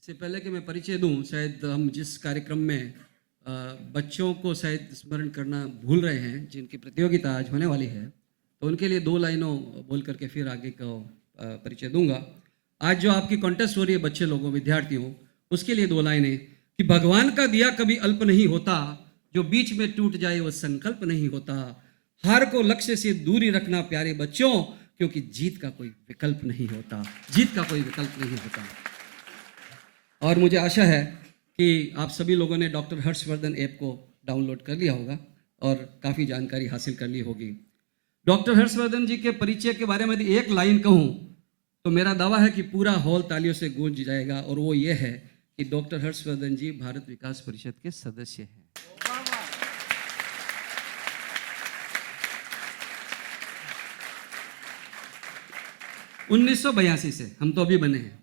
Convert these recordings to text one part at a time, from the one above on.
इससे पहले कि मैं परिचय दूं, शायद हम जिस कार्यक्रम में बच्चों को शायद स्मरण करना भूल रहे हैं, जिनकी प्रतियोगिता आज होने वाली है, तो उनके लिए 2 लाइनों बोल करके फिर आगे का परिचय दूंगा। आज जो आपकी कॉन्टेस्ट हो रही है बच्चे लोगों, विद्यार्थियों, उसके लिए 2 लाइनें कि भगवान का दिया कभी अल्प नहीं होता, जो बीच में टूट जाए वो संकल्प नहीं होता, हार को लक्ष्य से दूरी रखना प्यारे बच्चों, क्योंकि जीत का कोई विकल्प नहीं होता, जीत का कोई विकल्प नहीं होता। और मुझे आशा है कि आप सभी लोगों ने डॉक्टर हर्षवर्धन ऐप को डाउनलोड कर लिया होगा और काफ़ी जानकारी हासिल कर ली होगी। डॉक्टर हर्षवर्धन जी के परिचय के बारे में यदि एक लाइन कहूँ तो मेरा दावा है कि पूरा हॉल तालियों से गूंज जाएगा, और वो ये है कि डॉक्टर हर्षवर्धन जी भारत विकास परिषद के सदस्य हैं। 1982 से, हम तो अभी बने हैं।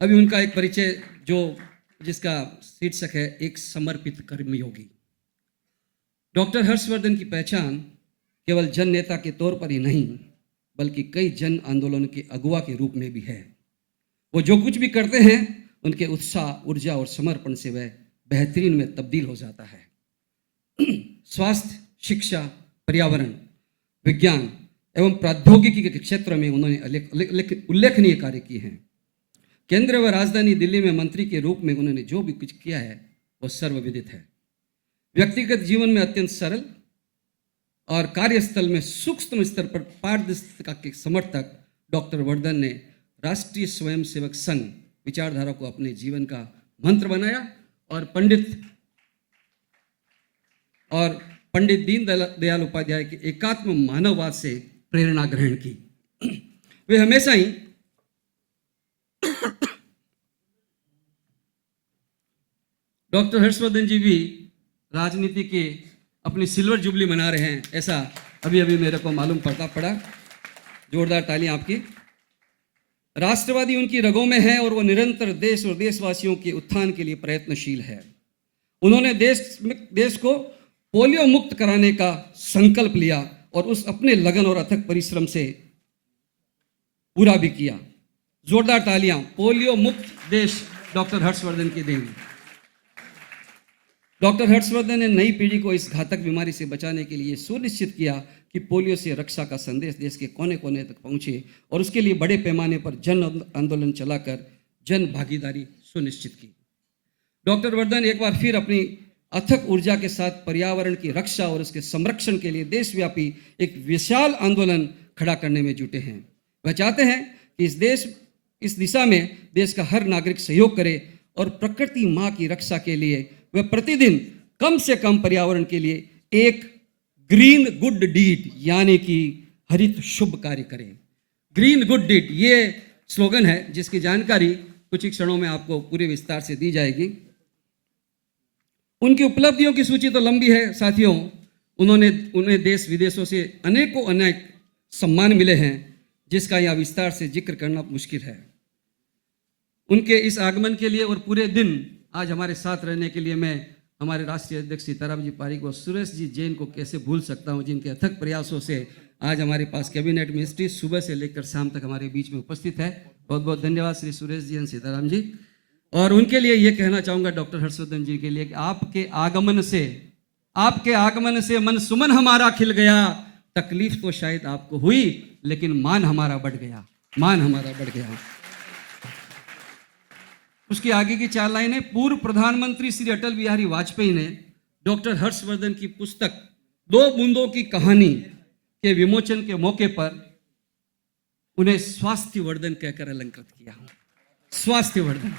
अभी उनका एक परिचय जिसका शीर्षक है एक समर्पित कर्मयोगी। डॉक्टर हर्षवर्धन की पहचान केवल जन नेता के तौर पर ही नहीं, बल्कि कई जन आंदोलन के अगुवा के रूप में भी है। वो जो कुछ भी करते हैं उनके उत्साह, ऊर्जा और समर्पण से वह बेहतरीन में तब्दील हो जाता है। स्वास्थ्य, शिक्षा, पर्यावरण, विज्ञान एवं प्रौद्योगिकी के क्षेत्र में उन्होंने उल्लेखनीय कार्य किए हैं। केंद्र व राजधानी दिल्ली में मंत्री के रूप में उन्होंने जो भी कुछ किया है वो सर्वविदित है। व्यक्तिगत जीवन में अत्यंत सरल और कार्यस्थल में सूक्ष्म स्तर पर पारदर्शिता के समर्थक डॉक्टर वर्धन ने राष्ट्रीय स्वयंसेवक संघ विचारधारा को अपने जीवन का मंत्र बनाया और पंडित दीनदयाल उपाध्याय के एकात्म मानववाद से प्रेरणा ग्रहण की। वे हमेशा ही डॉक्टर हर्षवर्धन जी भी राजनीति के अपनी सिल्वर जुबली मना रहे हैं, ऐसा अभी अभी मेरे को मालूम पड़ा। जोरदार तालियां आपकी। राष्ट्रवादी उनकी रगों में है और वो निरंतर देश और देशवासियों के उत्थान के लिए प्रयत्नशील है। उन्होंने देश को पोलियो मुक्त कराने का संकल्प लिया और उस अपने लगन और अथक परिश्रम से पूरा भी किया। जोरदार तालियां। पोलियो मुक्त देश डॉक्टर हर्षवर्धन की देन। डॉक्टर हर्षवर्धन ने नई पीढ़ी को इस घातक बीमारी से बचाने के लिए सुनिश्चित किया कि पोलियो से रक्षा का संदेश देश के कोने कोने तक पहुंचे, और उसके लिए बड़े पैमाने पर जन आंदोलन चलाकर जन भागीदारी सुनिश्चित की। डॉक्टर वर्धन एक बार फिर अपनी अथक ऊर्जा के साथ पर्यावरण की रक्षा और उसके संरक्षण के लिए देशव्यापी एक विशाल आंदोलन खड़ा करने में जुटे हैं। वह चाहते हैं कि इस दिशा में देश का हर नागरिक सहयोग करे और प्रकृति माँ की रक्षा के लिए वह प्रतिदिन कम से कम पर्यावरण के लिए एक ग्रीन गुड डीड यानी कि हरित शुभ कार्य करें। ग्रीन गुड डीड ये स्लोगन है जिसकी जानकारी कुछ ही क्षणों में आपको पूरे विस्तार से दी जाएगी। उनकी उपलब्धियों की सूची तो लंबी है साथियों। उन्हें देश विदेशों से अनेक सम्मान मिले हैं जिसका यह विस्तार से जिक्र करना मुश्किल है। उनके इस आगमन के लिए और पूरे दिन आज हमारे साथ रहने के लिए मैं हमारे राष्ट्रीय अध्यक्ष सीताराम जी पारिक और सुरेश जी जैन को कैसे भूल सकता हूं, जिनके अथक प्रयासों से आज हमारे पास कैबिनेट मिनिस्ट्री सुबह से लेकर शाम तक हमारे बीच में उपस्थित है। बहुत बहुत धन्यवाद श्री सुरेश जी एंड सीताराम जी। और उनके लिए ये कहना चाहूँगा डॉक्टर हर्षवर्धन जी के लिए कि आपके आगमन से मन सुमन हमारा खिल गया। तकलीफ तो शायद आपको हुई, लेकिन मान हमारा बढ़ गया। उसकी आगे की 4 लाइनें। पूर्व प्रधानमंत्री श्री अटल बिहारी वाजपेयी ने डॉक्टर हर्षवर्धन की पुस्तक 2 बूंदों की कहानी के विमोचन के मौके पर उन्हें स्वास्थ्यवर्धन कहकर अलंकृत किया। स्वास्थ्यवर्धन।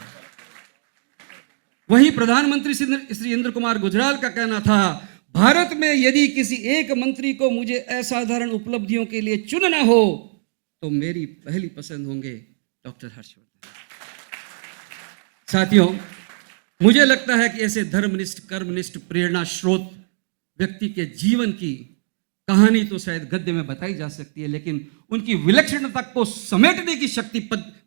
वहीं प्रधानमंत्री श्री इंद्र कुमार गुजराल का कहना था, भारत में यदि किसी एक मंत्री को मुझे असाधारण उपलब्धियों के लिए चुनना हो तो मेरी पहली पसंद होंगे डॉक्टर हर्षवर्धन। साथियों, मुझे लगता है कि ऐसे धर्मनिष्ठ, कर्मनिष्ठ, प्रेरणा स्रोत व्यक्ति के जीवन की कहानी तो शायद गद्य में बताई जा सकती है, लेकिन उनकी विलक्षणता को समेटने की शक्ति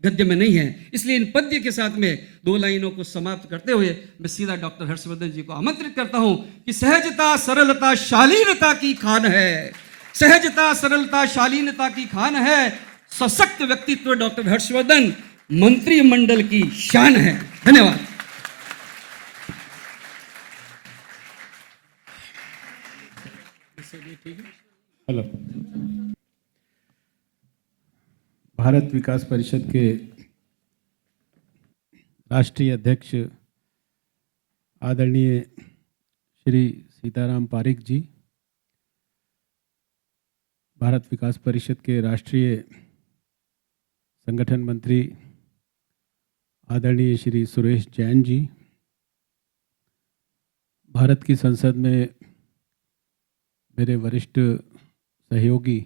गद्य में नहीं है। इसलिए इन पद्य के साथ में 2 लाइनों को समाप्त करते हुए मैं सीधा डॉक्टर हर्षवर्धन जी को आमंत्रित करता हूं कि सहजता, सरलता, शालीनता की खान है। सहजता, सरलता, शालीनता की खान है। सशक्त व्यक्तित्व डॉक्टर हर्षवर्धन मंत्रिमंडल की शान है। धन्यवाद। हेलो। भारत विकास परिषद के राष्ट्रीय अध्यक्ष आदरणीय श्री सीताराम पारिक जी, भारत विकास परिषद के राष्ट्रीय संगठन मंत्री आदरणीय श्री सुरेश जैन जी, भारत की संसद में मेरे वरिष्ठ सहयोगी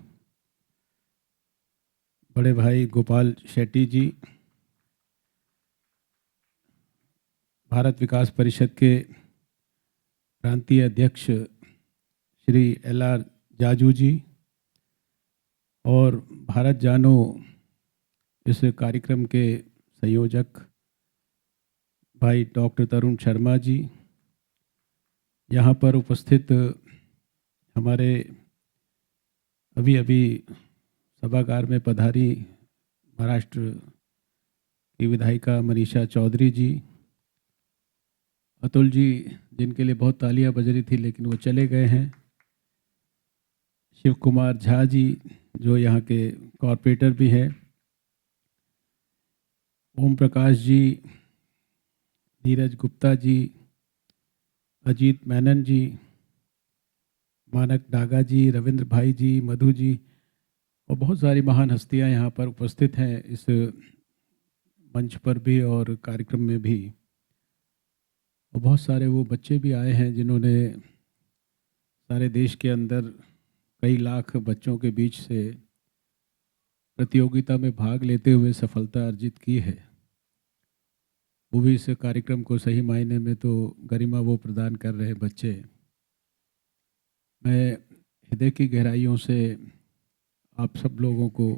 बड़े भाई गोपाल शेट्टी जी, भारत विकास परिषद के प्रांतीय अध्यक्ष श्री LR जाजू जी, और भारत जानो इस कार्यक्रम के संयोजक भाई डॉक्टर तरुण शर्मा जी, यहाँ पर उपस्थित हमारे अभी अभी सभागार में पधारी महाराष्ट्र की विधायिका मनीषा चौधरी जी, अतुल जी जिनके लिए बहुत तालियां बज रही थी लेकिन वो चले गए हैं, शिव कुमार झा जी जो यहाँ के कॉरपोरेटर भी हैं, ओम प्रकाश जी, धीरज गुप्ता जी, अजीत मेनन जी, मानक डागा जी, रविंद्र भाई जी, मधु जी और बहुत सारी महान हस्तियां यहाँ पर उपस्थित हैं इस मंच पर भी और कार्यक्रम में भी। और बहुत सारे वो बच्चे भी आए हैं जिन्होंने सारे देश के अंदर कई लाख बच्चों के बीच से प्रतियोगिता में भाग लेते हुए सफलता अर्जित की है। वो भी इस कार्यक्रम को सही मायने में तो गरिमा वो प्रदान कर रहे बच्चे। मैं हृदय की गहराइयों से आप सब लोगों को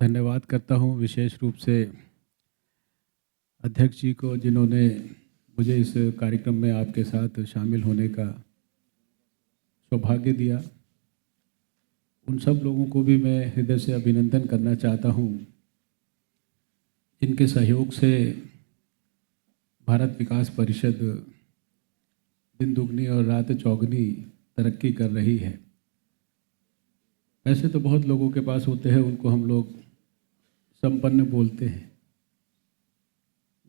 धन्यवाद करता हूँ, विशेष रूप से अध्यक्ष जी को जिन्होंने मुझे इस कार्यक्रम में आपके साथ शामिल होने का सौभाग्य दिया। उन सब लोगों को भी मैं हृदय से अभिनंदन करना चाहता हूँ जिनके सहयोग से भारत विकास परिषद दिन दुगनी और रात चौगनी तरक्की कर रही है। ऐसे तो बहुत लोगों के पास होते हैं, उनको हम लोग संपन्न बोलते हैं,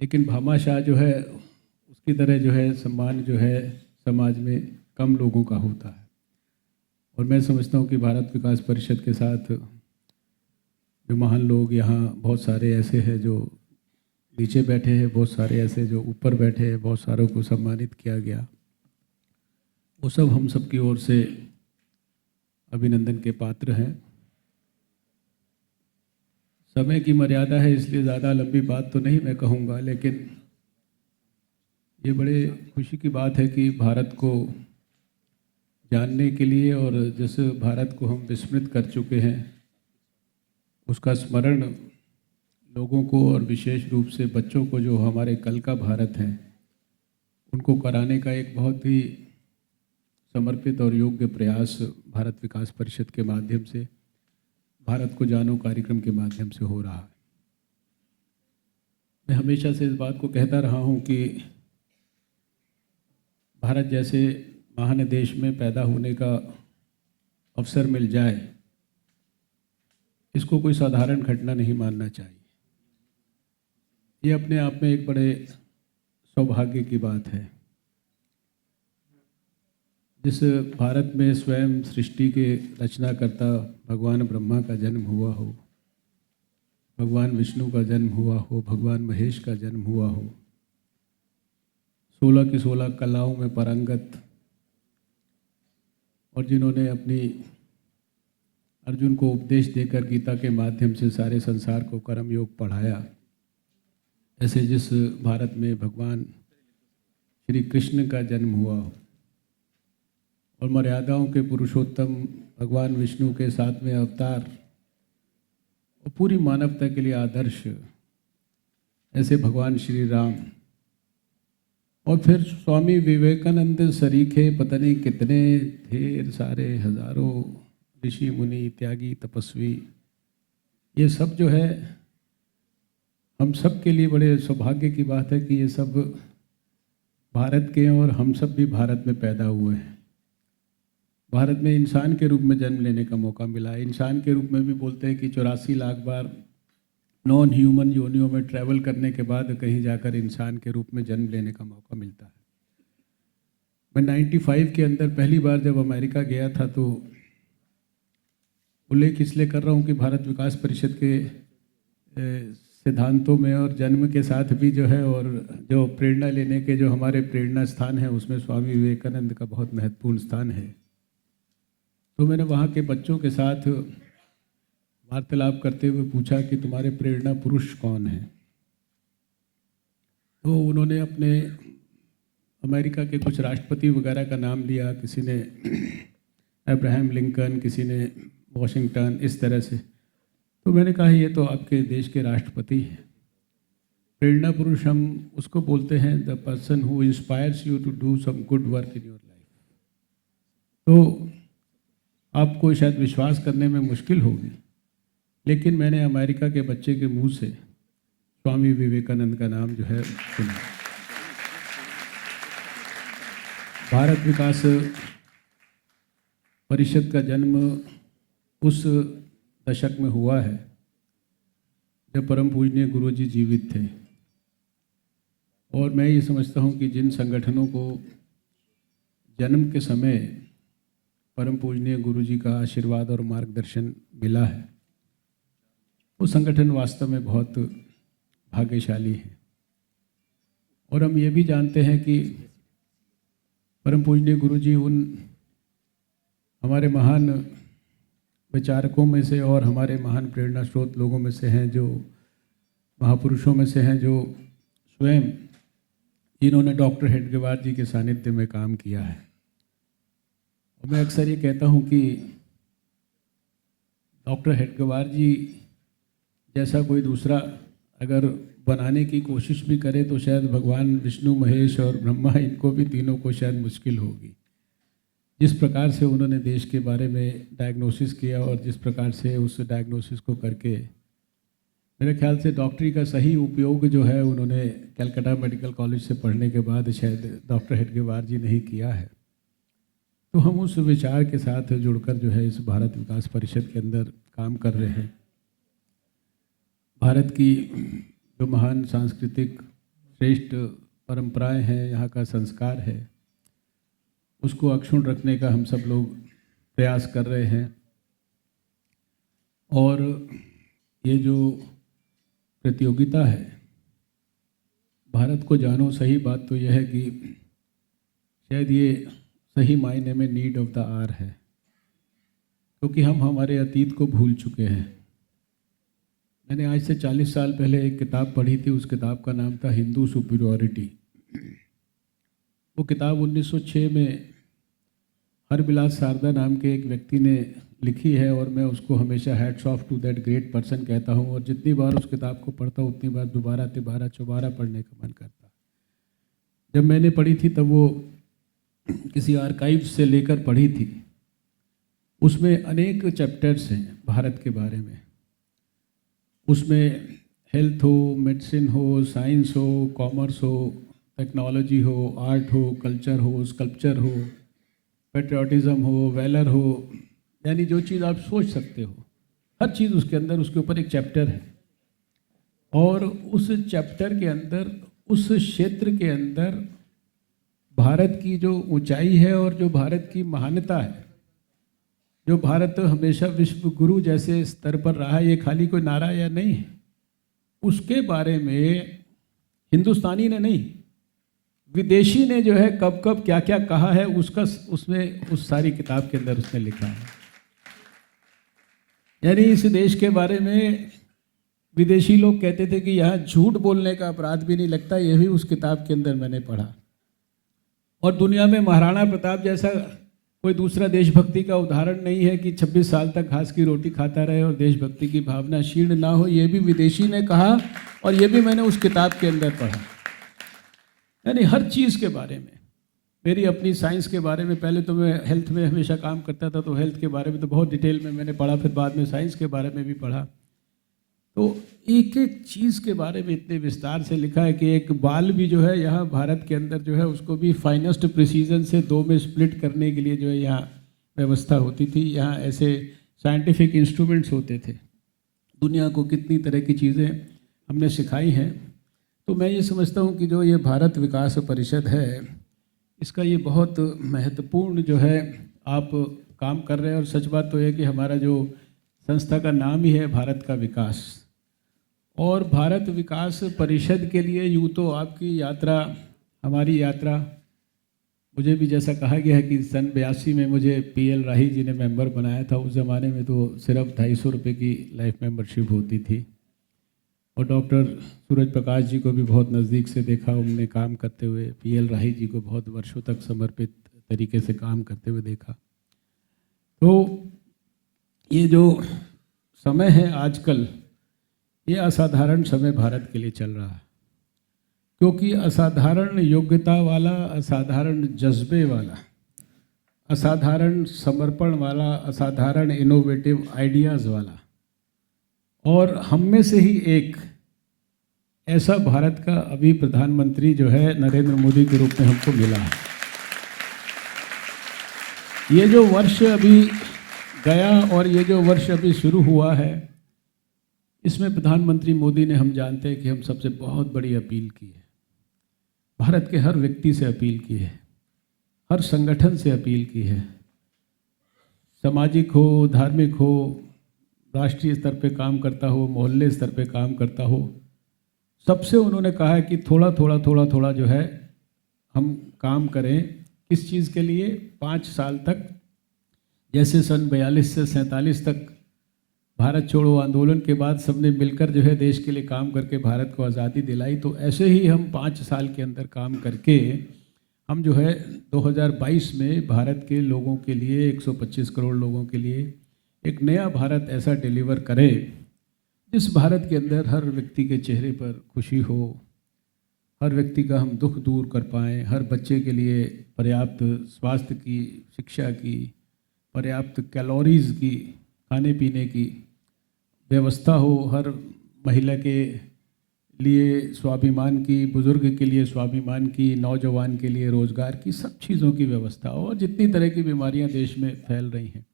लेकिन भामाशाह जो है उसकी तरह जो है सम्मान जो है समाज में कम लोगों का होता है। और मैं समझता हूँ कि भारत विकास परिषद के साथ जो महान लोग यहाँ बहुत सारे ऐसे हैं जो नीचे बैठे हैं, बहुत सारे ऐसे जो ऊपर बैठे हैं, बहुत सारों को सम्मानित किया गया, वो सब हम सब की ओर से अभिनंदन के पात्र हैं। समय की मर्यादा है इसलिए ज़्यादा लंबी बात तो नहीं मैं कहूँगा, लेकिन ये बड़े खुशी की बात है कि भारत को जानने के लिए और जिस भारत को हम विस्मृत कर चुके हैं उसका स्मरण लोगों को और विशेष रूप से बच्चों को जो हमारे कल का भारत है उनको कराने का एक बहुत ही समर्पित और योग्य प्रयास भारत विकास परिषद के माध्यम से, भारत को जानो कार्यक्रम के माध्यम से हो रहा है। मैं हमेशा से इस बात को कहता रहा हूँ कि भारत जैसे महान देश में पैदा होने का अवसर मिल जाए, इसको कोई साधारण घटना नहीं मानना चाहिए। ये अपने आप में एक बड़े सौभाग्य की बात है। जिस भारत में स्वयं सृष्टि के रचनाकर्ता भगवान ब्रह्मा का जन्म हुआ हो, भगवान विष्णु का जन्म हुआ हो, भगवान महेश का जन्म हुआ हो, 16 की 16 कलाओं में पारंगत, और जिन्होंने अपनी अर्जुन को उपदेश देकर गीता के माध्यम से सारे संसार को कर्म योग पढ़ाया, ऐसे जिस भारत में भगवान श्री कृष्ण का जन्म हुआ हो और मर्यादाओं के पुरुषोत्तम भगवान विष्णु के 7वें अवतार और पूरी मानवता के लिए आदर्श ऐसे भगवान श्री राम, और फिर स्वामी विवेकानंद सरीखे पता नहीं कितने ढेर सारे हजारों ऋषि मुनि त्यागी तपस्वी, ये सब जो है हम सब के लिए बड़े सौभाग्य की बात है कि ये सब भारत के हैं और हम सब भी भारत में पैदा हुए हैं। भारत में इंसान के रूप में जन्म लेने का मौका मिला है। इंसान के रूप में भी बोलते हैं कि 84 लाख बार नॉन ह्यूमन योनियों में ट्रैवल करने के बाद कहीं जाकर इंसान के रूप में जन्म लेने का मौका मिलता है। मैं 95 के अंदर पहली बार जब अमेरिका गया था तो उल्लेख इसलिए कर रहा हूँ कि भारत विकास परिषद के सिद्धांतों में और जन्म के साथ भी जो है और जो प्रेरणा लेने के जो हमारे प्रेरणा स्थान है उसमें स्वामी विवेकानंद का बहुत महत्वपूर्ण स्थान है। तो मैंने वहाँ के बच्चों के साथ वार्तालाप करते हुए पूछा कि तुम्हारे प्रेरणा पुरुष कौन हैं। तो उन्होंने अपने अमेरिका के कुछ राष्ट्रपति वगैरह का नाम लिया, किसी ने अब्राहम लिंकन, किसी ने वॉशिंगटन, इस तरह से। तो मैंने कहा ये तो आपके देश के राष्ट्रपति हैं। प्रेरणा पुरुष हम उसको बोलते हैं the person who inspires you to do some good work in your life. तो आपको शायद विश्वास करने में मुश्किल होगी, लेकिन मैंने अमेरिका के बच्चे के मुंह से स्वामी विवेकानंद का नाम जो है सुना। भारत विकास परिषद का जन्म उस दशक में हुआ है जब परम पूजनीय गुरु जी जीवित थे। और मैं ये समझता हूँ कि जिन संगठनों को जन्म के समय परम पूजनीय गुरु जी का आशीर्वाद और मार्गदर्शन मिला है, वो संगठन वास्तव में बहुत भाग्यशाली है। और हम ये भी जानते हैं कि परम पूजनीय गुरु जी उन हमारे महान विचारकों में से और हमारे महान प्रेरणा स्रोत लोगों में से हैं, जो महापुरुषों में से हैं, जो स्वयं जिन्होंने डॉक्टर हेडगेवार जी के सानिध्य में काम किया है। और मैं अक्सर ये कहता हूँ कि डॉक्टर हेडगेवार जी जैसा कोई दूसरा अगर बनाने की कोशिश भी करे तो शायद भगवान विष्णु, महेश और ब्रह्मा, इनको भी तीनों को शायद मुश्किल होगी। जिस प्रकार से उन्होंने देश के बारे में डायग्नोसिस किया और जिस प्रकार से उस डायग्नोसिस को करके मेरे ख्याल से डॉक्टरी का सही उपयोग जो है उन्होंने कलकत्ता मेडिकल कॉलेज से पढ़ने के बाद शायद डॉक्टर हेडगेवार जी नहीं किया है। तो हम उस विचार के साथ जुड़कर जो है इस भारत विकास परिषद के अंदर काम कर रहे हैं। भारत की जो महान सांस्कृतिक श्रेष्ठ परंपराएं हैं, यहाँ का संस्कार है, उसको अक्षुण्ण रखने का हम सब लोग प्रयास कर रहे हैं। और ये जो प्रतियोगिता है, भारत को जानो, सही बात तो यह है कि शायद ये सही मायने में नीड ऑफ द आवर है, क्योंकि हम हमारे अतीत को भूल चुके हैं। मैंने आज से 40 साल पहले एक किताब पढ़ी थी, उस किताब का नाम था हिंदू सुपीरियॉरिटी। वो किताब 1906 में हरबिलास शारदा नाम के एक व्यक्ति ने लिखी है और मैं उसको हमेशा hats off to that great person कहता हूँ। और जितनी बार उस किताब को पढ़ता हूँ उतनी बार दोबारा तिबारा चौबारा पढ़ने का मन करता। जब मैंने पढ़ी थी तब वो किसी आर्काइव से लेकर पढ़ी थी। उसमें अनेक चैप्टर्स हैं भारत के बारे में। उसमें हेल्थ हो, मेडिसिन हो, साइंस हो, कॉमर्स हो, टेक्नोलॉजी हो, आर्ट हो, कल्चर हो, स्कल्पचर हो, पेट्रियाटिज़म हो, वैलर हो, यानी जो चीज़ आप सोच सकते हो हर चीज़ उसके अंदर, उसके ऊपर एक चैप्टर है। और उस चैप्टर के अंदर, उस क्षेत्र के अंदर भारत की जो ऊंचाई है और जो भारत की महानता है, जो भारत हमेशा विश्व गुरु जैसे स्तर पर रहा है, ये खाली कोई नारा या नहीं है, उसके बारे में हिंदुस्तानी ने नहीं, विदेशी ने जो है कब कब क्या क्या कहा है उसका उसमें उस सारी किताब के अंदर उसने लिखा है। यानी इस देश के बारे में विदेशी लोग कहते थे कि यहाँ झूठ बोलने का अपराध भी नहीं लगता, यह भी उस किताब के अंदर मैंने पढ़ा। और दुनिया में महाराणा प्रताप जैसा कोई दूसरा देशभक्ति का उदाहरण नहीं है कि 26 साल तक घास की रोटी खाता रहे और देशभक्ति की भावना क्षीण ना हो, ये भी विदेशी ने कहा और ये भी मैंने उस किताब के अंदर पढ़ा। यानी हर चीज़ के बारे में, मेरी अपनी साइंस के बारे में, पहले तो मैं हेल्थ में हमेशा काम करता था तो हेल्थ के बारे में तो बहुत डिटेल में मैंने पढ़ा, फिर बाद में साइंस के बारे में भी पढ़ा। तो एक एक चीज़ के बारे में इतने विस्तार से लिखा है कि एक बाल भी जो है यहाँ भारत के अंदर जो है उसको भी फाइनेस्ट प्रिसीजन से 2 में स्प्लिट करने के लिए जो है यहाँ व्यवस्था होती थी। यहाँ ऐसे साइंटिफिक इंस्ट्रूमेंट्स होते थे। दुनिया को कितनी तरह की चीज़ें हमने सिखाई हैं। तो मैं ये समझता हूँ कि जो ये भारत विकास परिषद है, इसका ये बहुत महत्वपूर्ण जो है आप काम कर रहे हैं। और सच बात तो है कि हमारा जो संस्था का नाम ही है भारत का विकास, और भारत विकास परिषद के लिए यूँ तो आपकी यात्रा, हमारी यात्रा, मुझे भी जैसा कहा गया है कि सन 82 में मुझे PL राही जी ने मेंबर बनाया था। उस ज़माने में तो सिर्फ 250 रुपये की लाइफ मेंबरशिप होती थी। और डॉक्टर सूरज प्रकाश जी को भी बहुत नज़दीक से देखा उनने काम करते हुए, PL राही जी को बहुत वर्षों तक समर्पित तरीके से काम करते हुए देखा। तो ये जो समय है आजकल, ये असाधारण समय भारत के लिए चल रहा है, क्योंकि असाधारण योग्यता वाला, असाधारण जज्बे वाला, असाधारण समर्पण वाला, असाधारण इनोवेटिव आइडियाज़ वाला, और हम में से ही एक ऐसा भारत का अभी प्रधानमंत्री जो है नरेंद्र मोदी के रूप में हमको मिला है। ये जो वर्ष अभी गया और ये जो वर्ष अभी शुरू हुआ है, इसमें प्रधानमंत्री मोदी ने, हम जानते हैं कि हम सबसे बहुत बड़ी अपील की है। भारत के हर व्यक्ति से अपील की है, हर संगठन से अपील की है, सामाजिक हो, धार्मिक हो, राष्ट्रीय स्तर पे काम करता हो, मोहल्ले स्तर पे काम करता हो, सबसे उन्होंने कहा है कि थोड़ा थोड़ा जो है हम काम करें। किस चीज़ के लिए? 5 साल तक, जैसे सन 42 से 47 तक भारत छोड़ो आंदोलन के बाद सबने मिलकर जो है देश के लिए काम करके भारत को आज़ादी दिलाई, तो ऐसे ही हम 5 साल के अंदर काम करके हम जो है 2022 में भारत के लोगों के लिए, 125 करोड़ लोगों के लिए एक नया भारत ऐसा डिलीवर करें जिस भारत के अंदर हर व्यक्ति के चेहरे पर खुशी हो, हर व्यक्ति का हम दुख दूर कर पाएँ, हर बच्चे के लिए पर्याप्त स्वास्थ्य की, शिक्षा की, पर्याप्त कैलोरीज़ की, खाने पीने की व्यवस्था हो, हर महिला के लिए स्वाभिमान की, बुज़ुर्ग के लिए स्वाभिमान की, नौजवान के लिए रोज़गार की, सब चीज़ों की व्यवस्था हो। और जितनी तरह की बीमारियां देश में फैल रही हैं,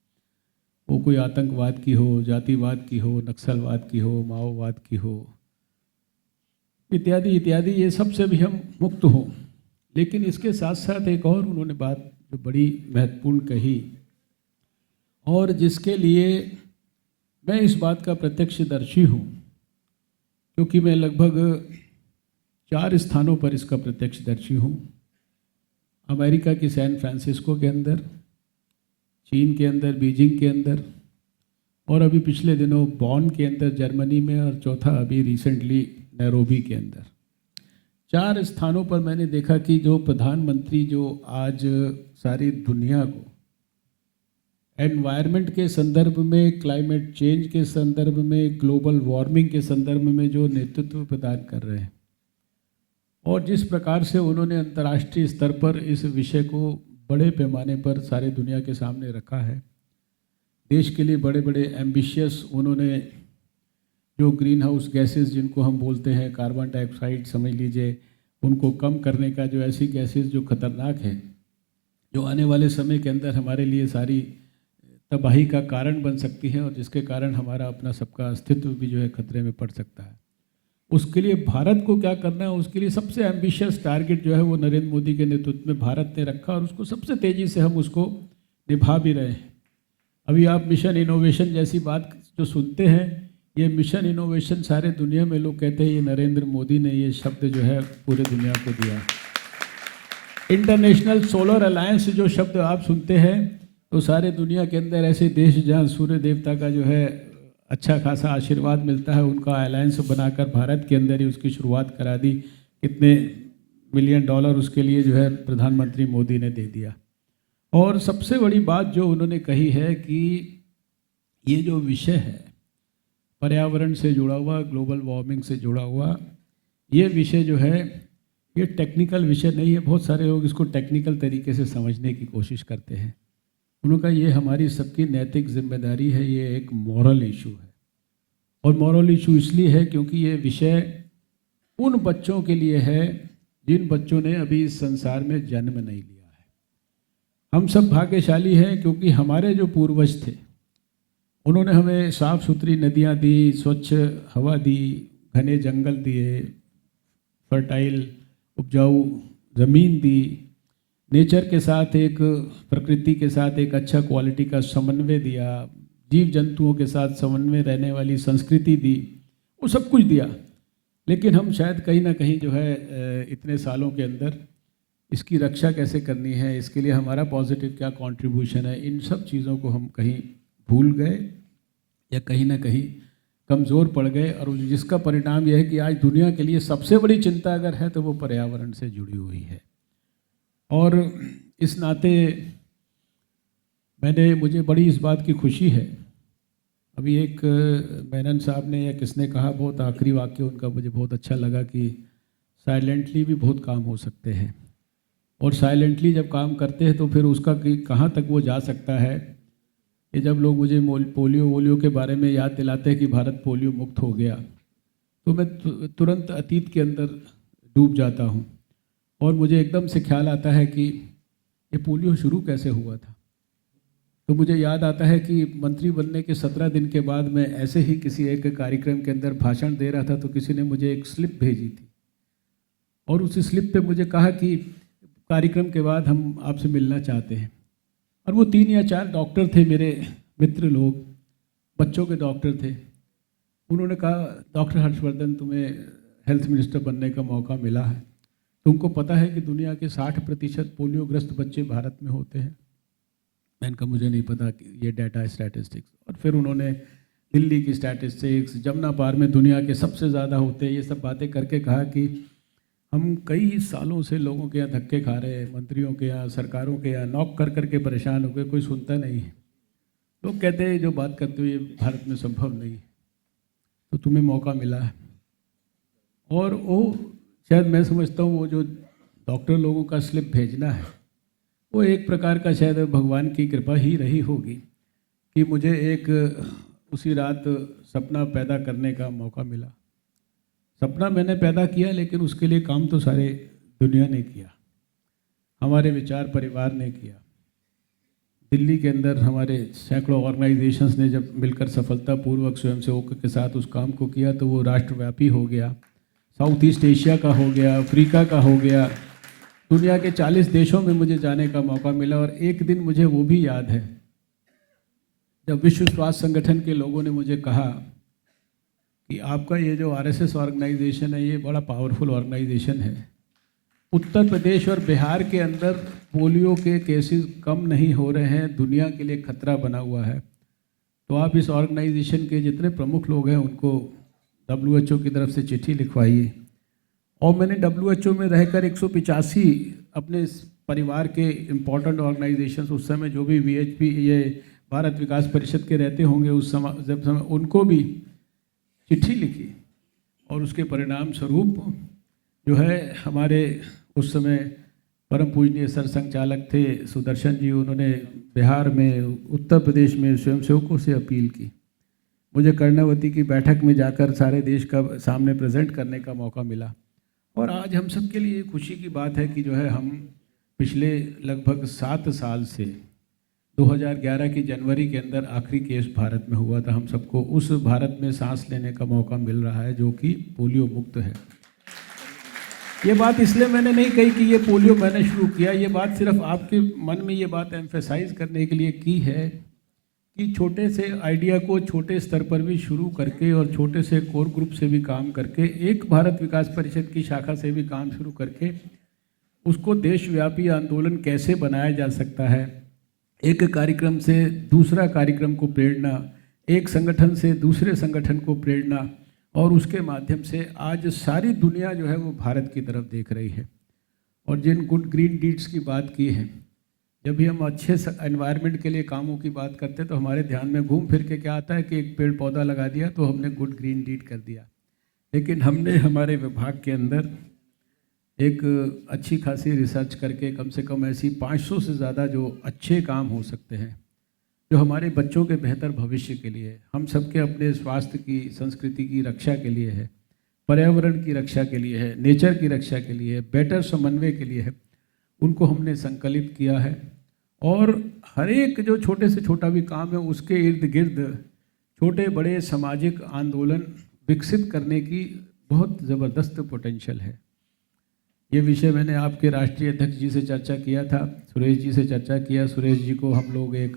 वो कोई आतंकवाद की हो, जातिवाद की हो, नक्सलवाद की हो, माओवाद की हो, इत्यादि इत्यादि, ये सब से भी हम मुक्त हों। लेकिन इसके साथ साथ एक और उन्होंने बात जो बड़ी महत्वपूर्ण कही, और जिसके लिए मैं इस बात का प्रत्यक्षदर्शी हूँ, क्योंकि मैं लगभग 4 स्थानों पर इसका प्रत्यक्षदर्शी हूँ। अमेरिका की सैन फ्रांसिस्को के अंदर, चीन के अंदर बीजिंग के अंदर, और अभी पिछले दिनों बॉन के अंदर जर्मनी में, और चौथा अभी रिसेंटली नैरोबी के अंदर। 4 स्थानों पर मैंने देखा कि जो प्रधानमंत्री जो आज सारी दुनिया को एनवायरनमेंट के संदर्भ में, क्लाइमेट चेंज के संदर्भ में, ग्लोबल वार्मिंग के संदर्भ में जो नेतृत्व प्रदान कर रहे हैं, और जिस प्रकार से उन्होंने अंतर्राष्ट्रीय स्तर पर इस विषय को बड़े पैमाने पर सारे दुनिया के सामने रखा है, देश के लिए बड़े बड़े एम्बिशियस उन्होंने जो ग्रीन हाउस गैसेस जिनको हम बोलते हैं, कार्बन डाइऑक्साइड समझ लीजिए, उनको कम करने का, जो ऐसी गैसेस जो खतरनाक है, जो आने वाले समय के अंदर हमारे लिए सारी तबाही का कारण बन सकती है, और जिसके कारण हमारा अपना सबका अस्तित्व भी जो है खतरे में पड़ सकता है। उसके लिए भारत को क्या करना है, उसके लिए सबसे एम्बिशियस टारगेट जो है वो नरेंद्र मोदी के नेतृत्व में भारत ने रखा, और उसको सबसे तेज़ी से हम उसको निभा भी रहे हैं। अभी आप मिशन इनोवेशन जैसी बात जो सुनते हैं, ये मिशन इनोवेशन सारे दुनिया में लोग कहते हैं ये नरेंद्र मोदी ने ये शब्द जो है पूरे दुनिया को दिया। इंटरनेशनल सोलर अलायंस जो शब्द आप सुनते हैं, तो सारे दुनिया के अंदर ऐसे देश जहाँ सूर्य देवता का जो है अच्छा खासा आशीर्वाद मिलता है, उनका अलायंस बनाकर भारत के अंदर ही उसकी शुरुआत करा दी। कितने $1 मिलियन उसके लिए जो है प्रधानमंत्री मोदी ने दे दिया। और सबसे बड़ी बात जो उन्होंने कही है कि ये जो विषय है पर्यावरण से जुड़ा हुआ, ग्लोबल वार्मिंग से जुड़ा हुआ, ये विषय जो है ये टेक्निकल विषय नहीं है। बहुत सारे लोग इसको टेक्निकल तरीके से समझने की कोशिश करते हैं। उन्होंने कहा ये हमारी सबकी नैतिक जिम्मेदारी है, ये एक मॉरल इशू है, और मॉरल इशू इसलिए है क्योंकि ये विषय उन बच्चों के लिए है जिन बच्चों ने अभी इस संसार में जन्म नहीं लिया है। हम सब भाग्यशाली हैं क्योंकि हमारे जो पूर्वज थे उन्होंने हमें साफ सुथरी नदियाँ दी, स्वच्छ हवा दी, घने जंगल दिए, फर्टाइल उपजाऊ ज़मीन दी, नेचर के साथ एक प्रकृति के साथ एक अच्छा क्वालिटी का समन्वय दिया, जीव जंतुओं के साथ समन्वय रहने वाली संस्कृति दी, वो सब कुछ दिया। लेकिन हम शायद कहीं ना कहीं जो है इतने सालों के अंदर इसकी रक्षा कैसे करनी है, इसके लिए हमारा पॉजिटिव क्या कंट्रीब्यूशन है, इन सब चीज़ों को हम कहीं भूल गए या कहीं ना कहीं कमज़ोर पड़ गए। और जिसका परिणाम यह है कि आज दुनिया के लिए सबसे बड़ी चिंता अगर है तो वो पर्यावरण से जुड़ी हुई है। और इस नाते मुझे बड़ी इस बात की खुशी है, अभी एक मेनन साहब ने या किसने कहा, बहुत आखिरी वाक्य उनका मुझे बहुत अच्छा लगा कि साइलेंटली भी बहुत काम हो सकते हैं। और साइलेंटली जब काम करते हैं तो फिर उसका कहाँ तक वो जा सकता है। ये जब लोग मुझे पोलियो के बारे में याद दिलाते हैं कि भारत पोलियो मुक्त हो गया, तो मैं तुरंत अतीत के अंदर डूब जाता हूँ और मुझे एकदम से ख्याल आता है कि ये पोलियो शुरू कैसे हुआ था। तो मुझे याद आता है कि मंत्री बनने के 17 दिन के बाद मैं ऐसे ही किसी एक कार्यक्रम के अंदर भाषण दे रहा था, तो किसी ने मुझे एक स्लिप भेजी थी और उस स्लिप पे मुझे कहा कि कार्यक्रम के बाद हम आपसे मिलना चाहते हैं। और वो 3 या 4 डॉक्टर थे, मेरे मित्र लोग, बच्चों के डॉक्टर थे। उन्होंने कहा, डॉक्टर हर्षवर्धन, तुम्हें हेल्थ मिनिस्टर बनने का मौका मिला है, तुमको पता है कि दुनिया के 60% पोलियोग्रस्त बच्चे भारत में होते हैं। मैंने कहा मुझे नहीं पता कि ये डाटा स्टैटिस्टिक्स। और फिर उन्होंने दिल्ली की स्टैटिस्टिक्स, जमुना पार में दुनिया के सबसे ज़्यादा होते हैं, ये सब बातें करके कहा कि हम कई सालों से लोगों के यहाँ धक्के खा रहे हैं, मंत्रियों के यहाँ, सरकारों के यहाँ नॉक कर करके परेशान हो गए, कोई सुनता नहीं है। लोग कहते हैं जो बात करते हो ये भारत में संभव नहीं, तो तुम्हें मौका मिला है। और वो शायद मैं समझता हूँ वो जो डॉक्टर लोगों का स्लिप भेजना है वो एक प्रकार का शायद भगवान की कृपा ही रही होगी कि मुझे एक उसी रात सपना पैदा करने का मौका मिला। सपना मैंने पैदा किया, लेकिन उसके लिए काम तो सारे दुनिया ने किया, हमारे विचार परिवार ने किया। दिल्ली के अंदर हमारे सैकड़ों ऑर्गेनाइजेशंस ने जब मिलकर सफलतापूर्वक स्वयंसेवकों के साथ उस काम को किया तो वो राष्ट्रव्यापी हो गया, साउथ ईस्ट एशिया का हो गया, अफ्रीका का हो गया, दुनिया के 40 देशों में मुझे जाने का मौका मिला। और एक दिन मुझे वो भी याद है जब विश्व स्वास्थ्य संगठन के लोगों ने मुझे कहा कि आपका ये जो आरएसएस ऑर्गेनाइजेशन है ये बड़ा पावरफुल ऑर्गेनाइजेशन है, उत्तर प्रदेश और बिहार के अंदर पोलियो के केसेस कम नहीं हो रहे हैं, दुनिया के लिए खतरा बना हुआ है, तो आप इस ऑर्गेनाइजेशन के जितने प्रमुख लोग हैं उनको WHO की तरफ से चिट्ठी लिखवाइए। और मैंने WHO में रहकर 185 अपने परिवार के इम्पोर्टेंट ऑर्गेनाइजेशंस, उस समय जो भी VHP ये भारत विकास परिषद के रहते होंगे उस समय उनको भी चिट्ठी लिखी। और उसके परिणाम स्वरूप जो है हमारे उस समय परम पूजनीय सरसंघचालक थे सुदर्शन जी, उन्होंने बिहार में, उत्तर प्रदेश में स्वयंसेवकों से अपील की। मुझे कर्णावती की बैठक में जाकर सारे देश का सामने प्रेजेंट करने का मौका मिला। और आज हम सब के लिए खुशी की बात है कि जो है हम पिछले लगभग 7 साल से 2011 की जनवरी के अंदर आखिरी केस भारत में हुआ था, हम सबको उस भारत में सांस लेने का मौका मिल रहा है जो कि पोलियो मुक्त है। ये बात इसलिए मैंने नहीं कही कि ये पोलियो मैंने शुरू किया, ये बात सिर्फ आपके मन में ये बात एम्फेसाइज करने के लिए की है कि छोटे से आइडिया को छोटे स्तर पर भी शुरू करके और छोटे से कोर ग्रुप से भी काम करके, एक भारत विकास परिषद की शाखा से भी काम शुरू करके उसको देशव्यापी आंदोलन कैसे बनाया जा सकता है। एक कार्यक्रम से दूसरा कार्यक्रम को प्रेरणा, एक संगठन से दूसरे संगठन को प्रेरणा, और उसके माध्यम से आज सारी दुनिया जो है वो भारत की तरफ देख रही है। और जिन गुड ग्रीन डीड्स की बात की है, जब भी हम अच्छे एनवायरनमेंट के लिए कामों की बात करते हैं तो हमारे ध्यान में घूम फिर के क्या आता है कि एक पेड़ पौधा लगा दिया तो हमने गुड ग्रीन डीड कर दिया। लेकिन हमने हमारे विभाग के अंदर एक अच्छी खासी रिसर्च करके कम से कम ऐसी 500 से ज़्यादा जो अच्छे काम हो सकते हैं जो हमारे बच्चों के बेहतर भविष्य के लिए है, हम सबके अपने स्वास्थ्य की, संस्कृति की रक्षा के लिए है, पर्यावरण की रक्षा के लिए है, नेचर की रक्षा के लिए है, बेटर समन्वय के लिए है, उनको हमने संकलित किया है। और हर एक जो छोटे से छोटा भी काम है उसके इर्द गिर्द छोटे बड़े सामाजिक आंदोलन विकसित करने की बहुत ज़बरदस्त पोटेंशियल है। ये विषय मैंने आपके राष्ट्रीय अध्यक्ष जी से चर्चा किया था, सुरेश जी से चर्चा किया। सुरेश जी को हम लोग एक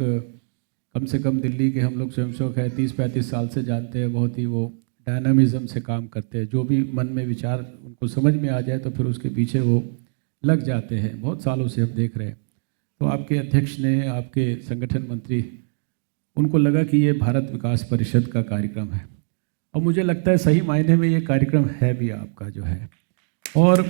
कम से कम दिल्ली के हम लोग स्वयंसेवक है 30-35 साल से जानते हैं। बहुत ही वो डायनामिज्म से काम करते हैं, जो भी मन में विचार उनको समझ में आ जाए तो फिर उसके पीछे वो लग जाते हैं। बहुत सालों से हम देख रहे हैं। तो आपके अध्यक्ष ने, आपके संगठन मंत्री, उनको लगा कि ये भारत विकास परिषद का कार्यक्रम है, और मुझे लगता है सही मायने में ये कार्यक्रम है भी आपका जो है। और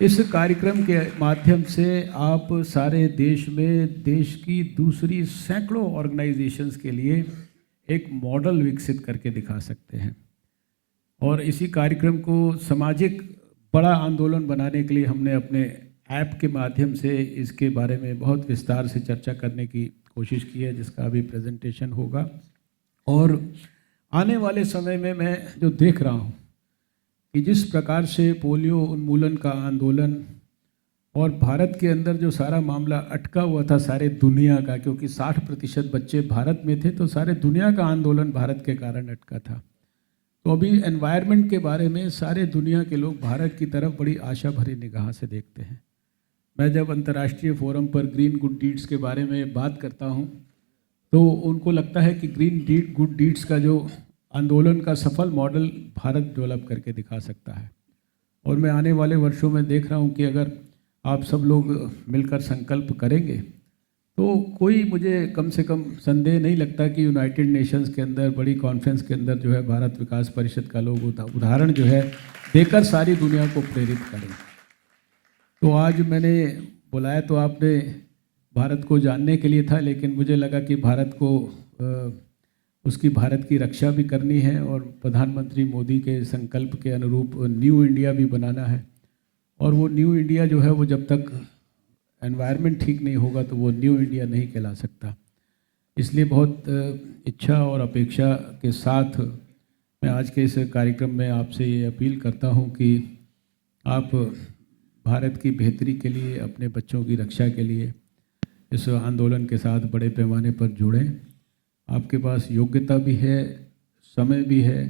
इस कार्यक्रम के माध्यम से आप सारे देश में देश की दूसरी सैकड़ों ऑर्गेनाइजेशंस के लिए एक मॉडल विकसित करके दिखा सकते हैं। और इसी कार्यक्रम को सामाजिक बड़ा आंदोलन बनाने के लिए हमने अपने ऐप के माध्यम से इसके बारे में बहुत विस्तार से चर्चा करने की कोशिश की है, जिसका अभी प्रेजेंटेशन होगा। और आने वाले समय में मैं जो देख रहा हूँ कि जिस प्रकार से पोलियो उन्मूलन का आंदोलन और भारत के अंदर जो सारा मामला अटका हुआ था सारे दुनिया का, क्योंकि 60% बच्चे भारत में थे, तो सारे दुनिया का आंदोलन भारत के कारण अटका था। तो अभी एनवायरनमेंट के बारे में सारे दुनिया के लोग भारत की तरफ बड़ी आशा भरी निगाह से देखते हैं। मैं जब अंतर्राष्ट्रीय फोरम पर ग्रीन गुड डीड्स के बारे में बात करता हूँ तो उनको लगता है कि ग्रीन गुड डीड्स का जो आंदोलन का सफल मॉडल भारत डेवलप करके दिखा सकता है। और मैं आने वाले वर्षों में देख रहा हूँ कि अगर आप सब लोग मिलकर संकल्प करेंगे तो कोई मुझे कम से कम संदेह नहीं लगता कि यूनाइटेड नेशंस के अंदर बड़ी कॉन्फ्रेंस के अंदर जो है भारत विकास परिषद का लोग उदाहरण जो है देकर सारी दुनिया को प्रेरित करें। तो आज मैंने बुलाया तो आपने भारत को जानने के लिए था, लेकिन मुझे लगा कि भारत को उसकी भारत की रक्षा भी करनी है और प्रधानमंत्री मोदी के संकल्प के अनुरूप न्यू इंडिया भी बनाना है। और वो न्यू इंडिया जो है वो जब तक एनवायरनमेंट ठीक नहीं होगा तो वो न्यू इंडिया नहीं कहला सकता। इसलिए बहुत इच्छा और अपेक्षा के साथ मैं आज के इस कार्यक्रम में आपसे ये अपील करता हूँ कि आप भारत की बेहतरी के लिए, अपने बच्चों की रक्षा के लिए इस आंदोलन के साथ बड़े पैमाने पर जुड़ें। आपके पास योग्यता भी है, समय भी है,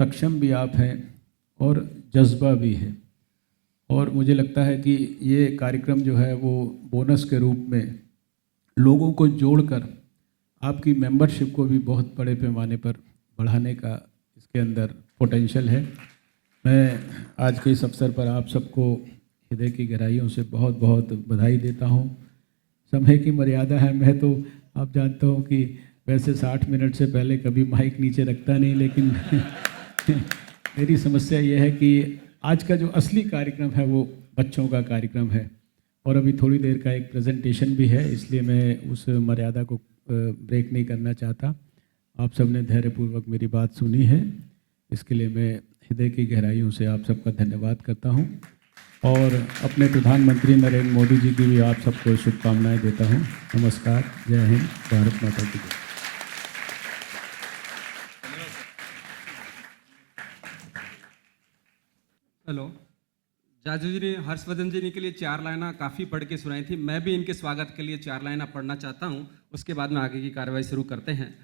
सक्षम भी आप हैं और जज्बा भी है। और मुझे लगता है कि ये कार्यक्रम जो है वो बोनस के रूप में लोगों को जोड़कर आपकी मेंबरशिप को भी बहुत बड़े पैमाने पर बढ़ाने का इसके अंदर पोटेंशियल है। मैं आज के इस अवसर पर आप सबको हृदय की गहराइयों से बहुत बहुत बधाई देता हूँ। समय की मर्यादा है, मैं तो आप जानते हो कि वैसे 60 मिनट से पहले कभी माइक नीचे रखता नहीं, लेकिन मेरी समस्या ये है कि आज का जो असली कार्यक्रम है वो बच्चों का कार्यक्रम है और अभी थोड़ी देर का एक प्रेजेंटेशन भी है, इसलिए मैं उस मर्यादा को ब्रेक नहीं करना चाहता। आप सबने धैर्यपूर्वक मेरी बात सुनी है, इसके लिए मैं हृदय की गहराइयों से आप सबका धन्यवाद करता हूं और अपने प्रधानमंत्री नरेंद्र मोदी जी की भी आप सबको शुभकामनाएं देता हूं। नमस्कार, जय हिंद, भारत माता की जय। हेलो, जाजू जी ने, हर्षवर्धन जी ने के लिए 4 लाइना काफ़ी पढ़ के सुनाई थी। मैं भी इनके स्वागत के लिए 4 लाइना पढ़ना चाहता हूँ, उसके बाद में आगे की कार्रवाई शुरू करते हैं।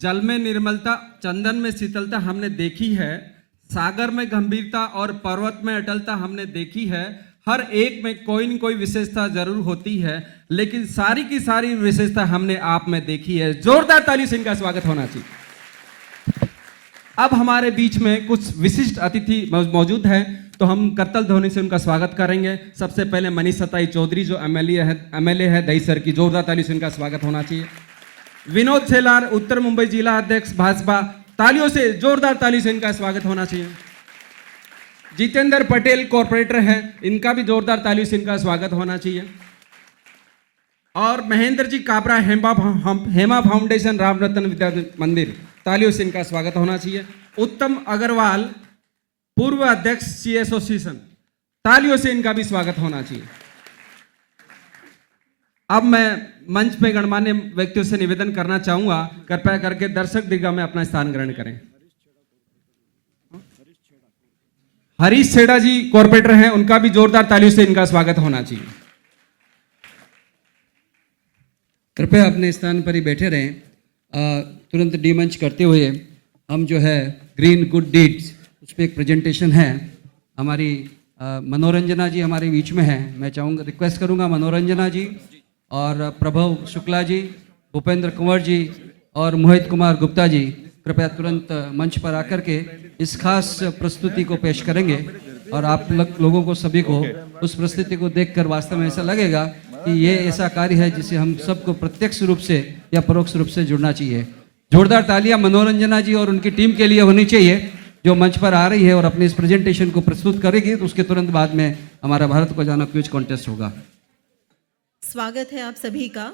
जल में निर्मलता, चंदन में शीतलता हमने देखी है, सागर में गंभीरता और पर्वत में अटलता हमने देखी है। हर एक में कोई न कोई विशेषता जरूर होती है, लेकिन सारी की सारी विशेषता हमने आप में देखी है। जोरदार ताली से इनका स्वागत होना चाहिए। अब हमारे बीच में कुछ विशिष्ट अतिथि मौजूद हैं, तो हम करतल ध्वनि से उनका स्वागत करेंगे। सबसे पहले मनीष सताई चौधरी जो एमएलए है दहीसर की, जोरदार ताली से इनका स्वागत होना चाहिए। विनोद सेलार, उत्तर मुंबई जिला अध्यक्ष भाजपा, तालियों से, जोरदार ताली से इनका स्वागत होना चाहिए। जितेंद्र पटेल कॉर्पोरेटर हैं, इनका भी जोरदार ताली से इनका स्वागत होना चाहिए। और महेंद्र जी काबरा, हेमा फाउंडेशन रामरतन विद्या मंदिर, तालियों से इनका स्वागत होना चाहिए। उत्तम अग्रवाल, पूर्व अध्यक्ष सी एसोसिएशन, तालियों से इनका भी स्वागत होना चाहिए। अब मैं मंच पे गणमान्य व्यक्तियों से निवेदन करना चाहूंगा, कृपया करके दर्शक दीर्घा में अपना स्थान ग्रहण करें। हरीश छेड़ा जी कॉर्पोरेटर हैं, उनका भी जोरदार तालियों से इनका स्वागत होना चाहिए। कृपया अपने स्थान पर ही बैठे रहें। तुरंत डीमंच करते हुए हम जो है ग्रीन गुड डीड्स उस पर एक प्रेजेंटेशन है। हमारी मनोरंजना जी हमारे बीच में हैं। मैं चाहूँगा, रिक्वेस्ट करूँगा मनोरंजना जी और प्रभव शुक्ला जी, भूपेंद्र कुंवर जी और मोहित कुमार गुप्ता जी कृपया तुरंत मंच पर आकर के इस खास प्रस्तुति को पेश करेंगे। और आप लोगों को सभी को उस प्रस्तुति को देखकर वास्तव में ऐसा लगेगा कि ये ऐसा कार्य है जिसे हम सबको प्रत्यक्ष रूप से या परोक्ष रूप से जुड़ना चाहिए। जोरदार तालियां मनोरंजना जी और उनकी टीम के लिए होनी चाहिए जो मंच पर आ रही है और अपने इस प्रेजेंटेशन को प्रस्तुत करेगी। तो उसके तुरंत बाद में हमारा भारत को जाना क्विज कॉन्टेस्ट होगा। स्वागत है आप सभी का,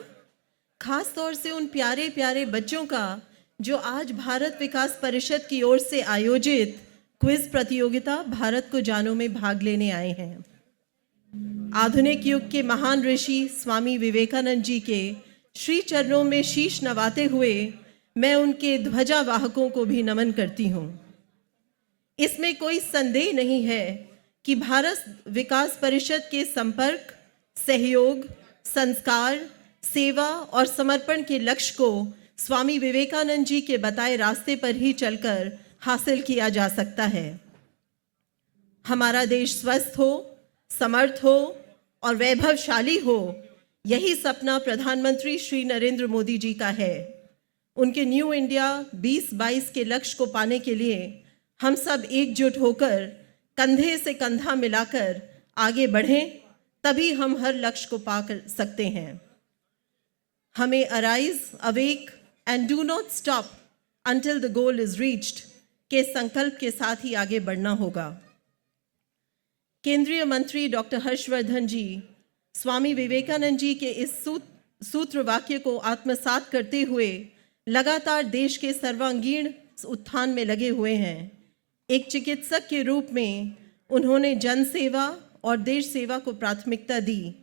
खास तौर से उन प्यारे प्यारे बच्चों का जो आज भारत विकास परिषद की ओर से आयोजित क्विज प्रतियोगिता भारत को जानो में भाग लेने आए हैं। आधुनिक युग के महान ऋषि स्वामी विवेकानंद जी के श्री चरणों में शीश नवाते हुए मैं उनके ध्वजावाहकों को भी नमन करती हूँ। इसमें कोई संदेह नहीं है कि भारत विकास परिषद के संपर्क, सहयोग, संस्कार, सेवा और समर्पण के लक्ष्य को स्वामी विवेकानंद जी के बताए रास्ते पर ही चलकर हासिल किया जा सकता है। हमारा देश स्वस्थ हो, समर्थ हो और वैभवशाली हो, यही सपना प्रधानमंत्री श्री नरेंद्र मोदी जी का है। उनके न्यू इंडिया 2022 के लक्ष्य को पाने के लिए हम सब एकजुट होकर कंधे से कंधा मिलाकर आगे बढ़ें, तभी हम हर लक्ष्य को पा सकते हैं। हमें arise, awake and do not stop until the goal is reached के संकल्प के साथ ही आगे बढ़ना होगा। केंद्रीय मंत्री डॉक्टर हर्षवर्धन जी स्वामी विवेकानंद जी के इस सूत्र वाक्य को आत्मसात करते हुए लगातार देश के सर्वांगीण उत्थान में लगे हुए हैं। एक चिकित्सक के रूप में उन्होंने जन सेवा और देश सेवा को प्राथमिकता दी।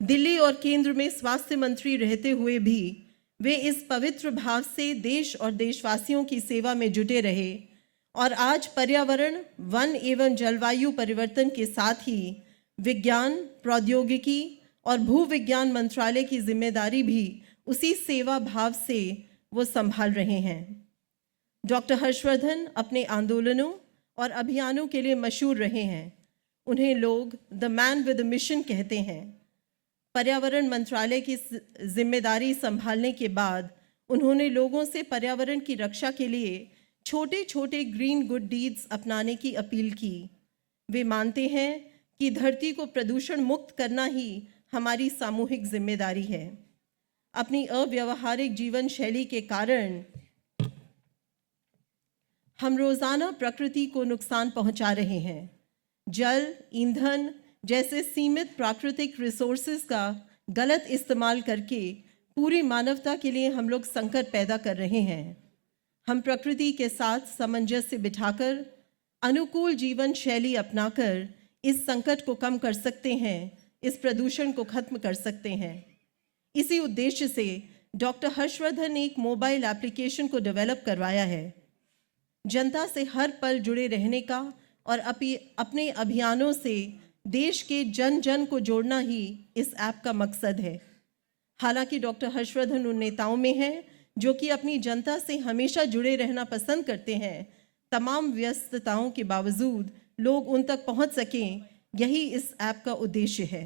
दिल्ली और केंद्र में स्वास्थ्य मंत्री रहते हुए भी वे इस पवित्र भाव से देश और देशवासियों की सेवा में जुटे रहे और आज पर्यावरण, वन एवं जलवायु परिवर्तन के साथ ही विज्ञान, प्रौद्योगिकी और भूविज्ञान मंत्रालय की जिम्मेदारी भी उसी सेवा भाव से वो संभाल रहे हैं। डॉक्टर हर्षवर्धन अपने आंदोलनों और अभियानों के लिए मशहूर रहे हैं। उन्हें लोग द मैन विद मिशन कहते हैं। पर्यावरण मंत्रालय की जिम्मेदारी संभालने के बाद उन्होंने लोगों से पर्यावरण की रक्षा के लिए छोटे छोटे ग्रीन गुड डीड्स अपनाने की अपील की। वे मानते हैं कि धरती को प्रदूषण मुक्त करना ही हमारी सामूहिक जिम्मेदारी है। अपनी अव्यावहारिक जीवन शैली के कारण हम रोजाना प्रकृति को नुकसान पहुंचा रहे हैं। जल, ईंधन जैसे सीमित प्राकृतिक रिसोर्सेज का गलत इस्तेमाल करके पूरी मानवता के लिए हम लोग संकट पैदा कर रहे हैं। हम प्रकृति के साथ सामंजस्य बिठाकर अनुकूल जीवन शैली अपनाकर इस संकट को कम कर सकते हैं, इस प्रदूषण को खत्म कर सकते हैं। इसी उद्देश्य से डॉक्टर हर्षवर्धन ने एक मोबाइल एप्लीकेशन को डेवलप करवाया है। जनता से हर पल जुड़े रहने का और अपने अभियानों से देश के जन जन को जोड़ना ही इस ऐप का मकसद है। हालांकि डॉक्टर हर्षवर्धन उन नेताओं में हैं जो कि अपनी जनता से हमेशा जुड़े रहना पसंद करते हैं। तमाम व्यस्तताओं के बावजूद लोग उन तक पहुंच सकें, यही इस ऐप का उद्देश्य है।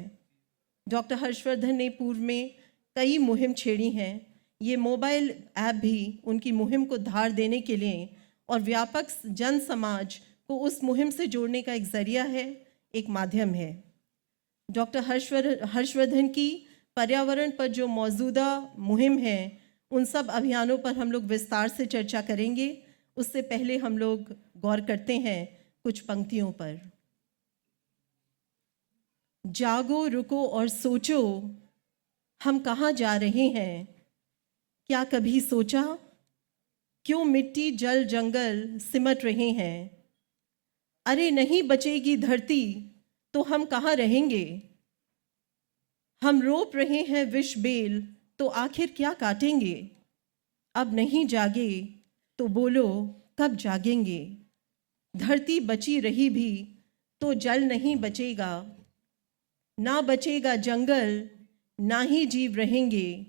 डॉक्टर हर्षवर्धन ने पूर्व में कई मुहिम छेड़ी हैं। ये मोबाइल ऐप भी उनकी मुहिम को धार देने के लिए और व्यापक जन समाज को उस मुहिम से जोड़ने का एक जरिया है, एक माध्यम है। डॉक्टर हर्षवर्धन की पर्यावरण पर जो मौजूदा मुहिम है, उन सब अभियानों पर हम लोग विस्तार से चर्चा करेंगे। उससे पहले हम लोग गौर करते हैं कुछ पंक्तियों पर। जागो, रुको और सोचो, हम कहाँ जा रहे हैं? क्या कभी सोचा? क्यों मिट्टी, जल, जंगल सिमट रहे हैं? अरे नहीं बचेगी धरती तो हम कहाँ रहेंगे? हम रोप रहे हैं विष बेल, तो आखिर क्या काटेंगे? अब नहीं जागे तो बोलो कब जागेंगे? धरती बची रही भी तो जल नहीं बचेगा, ना बचेगा जंगल, ना ही जीव रहेंगे।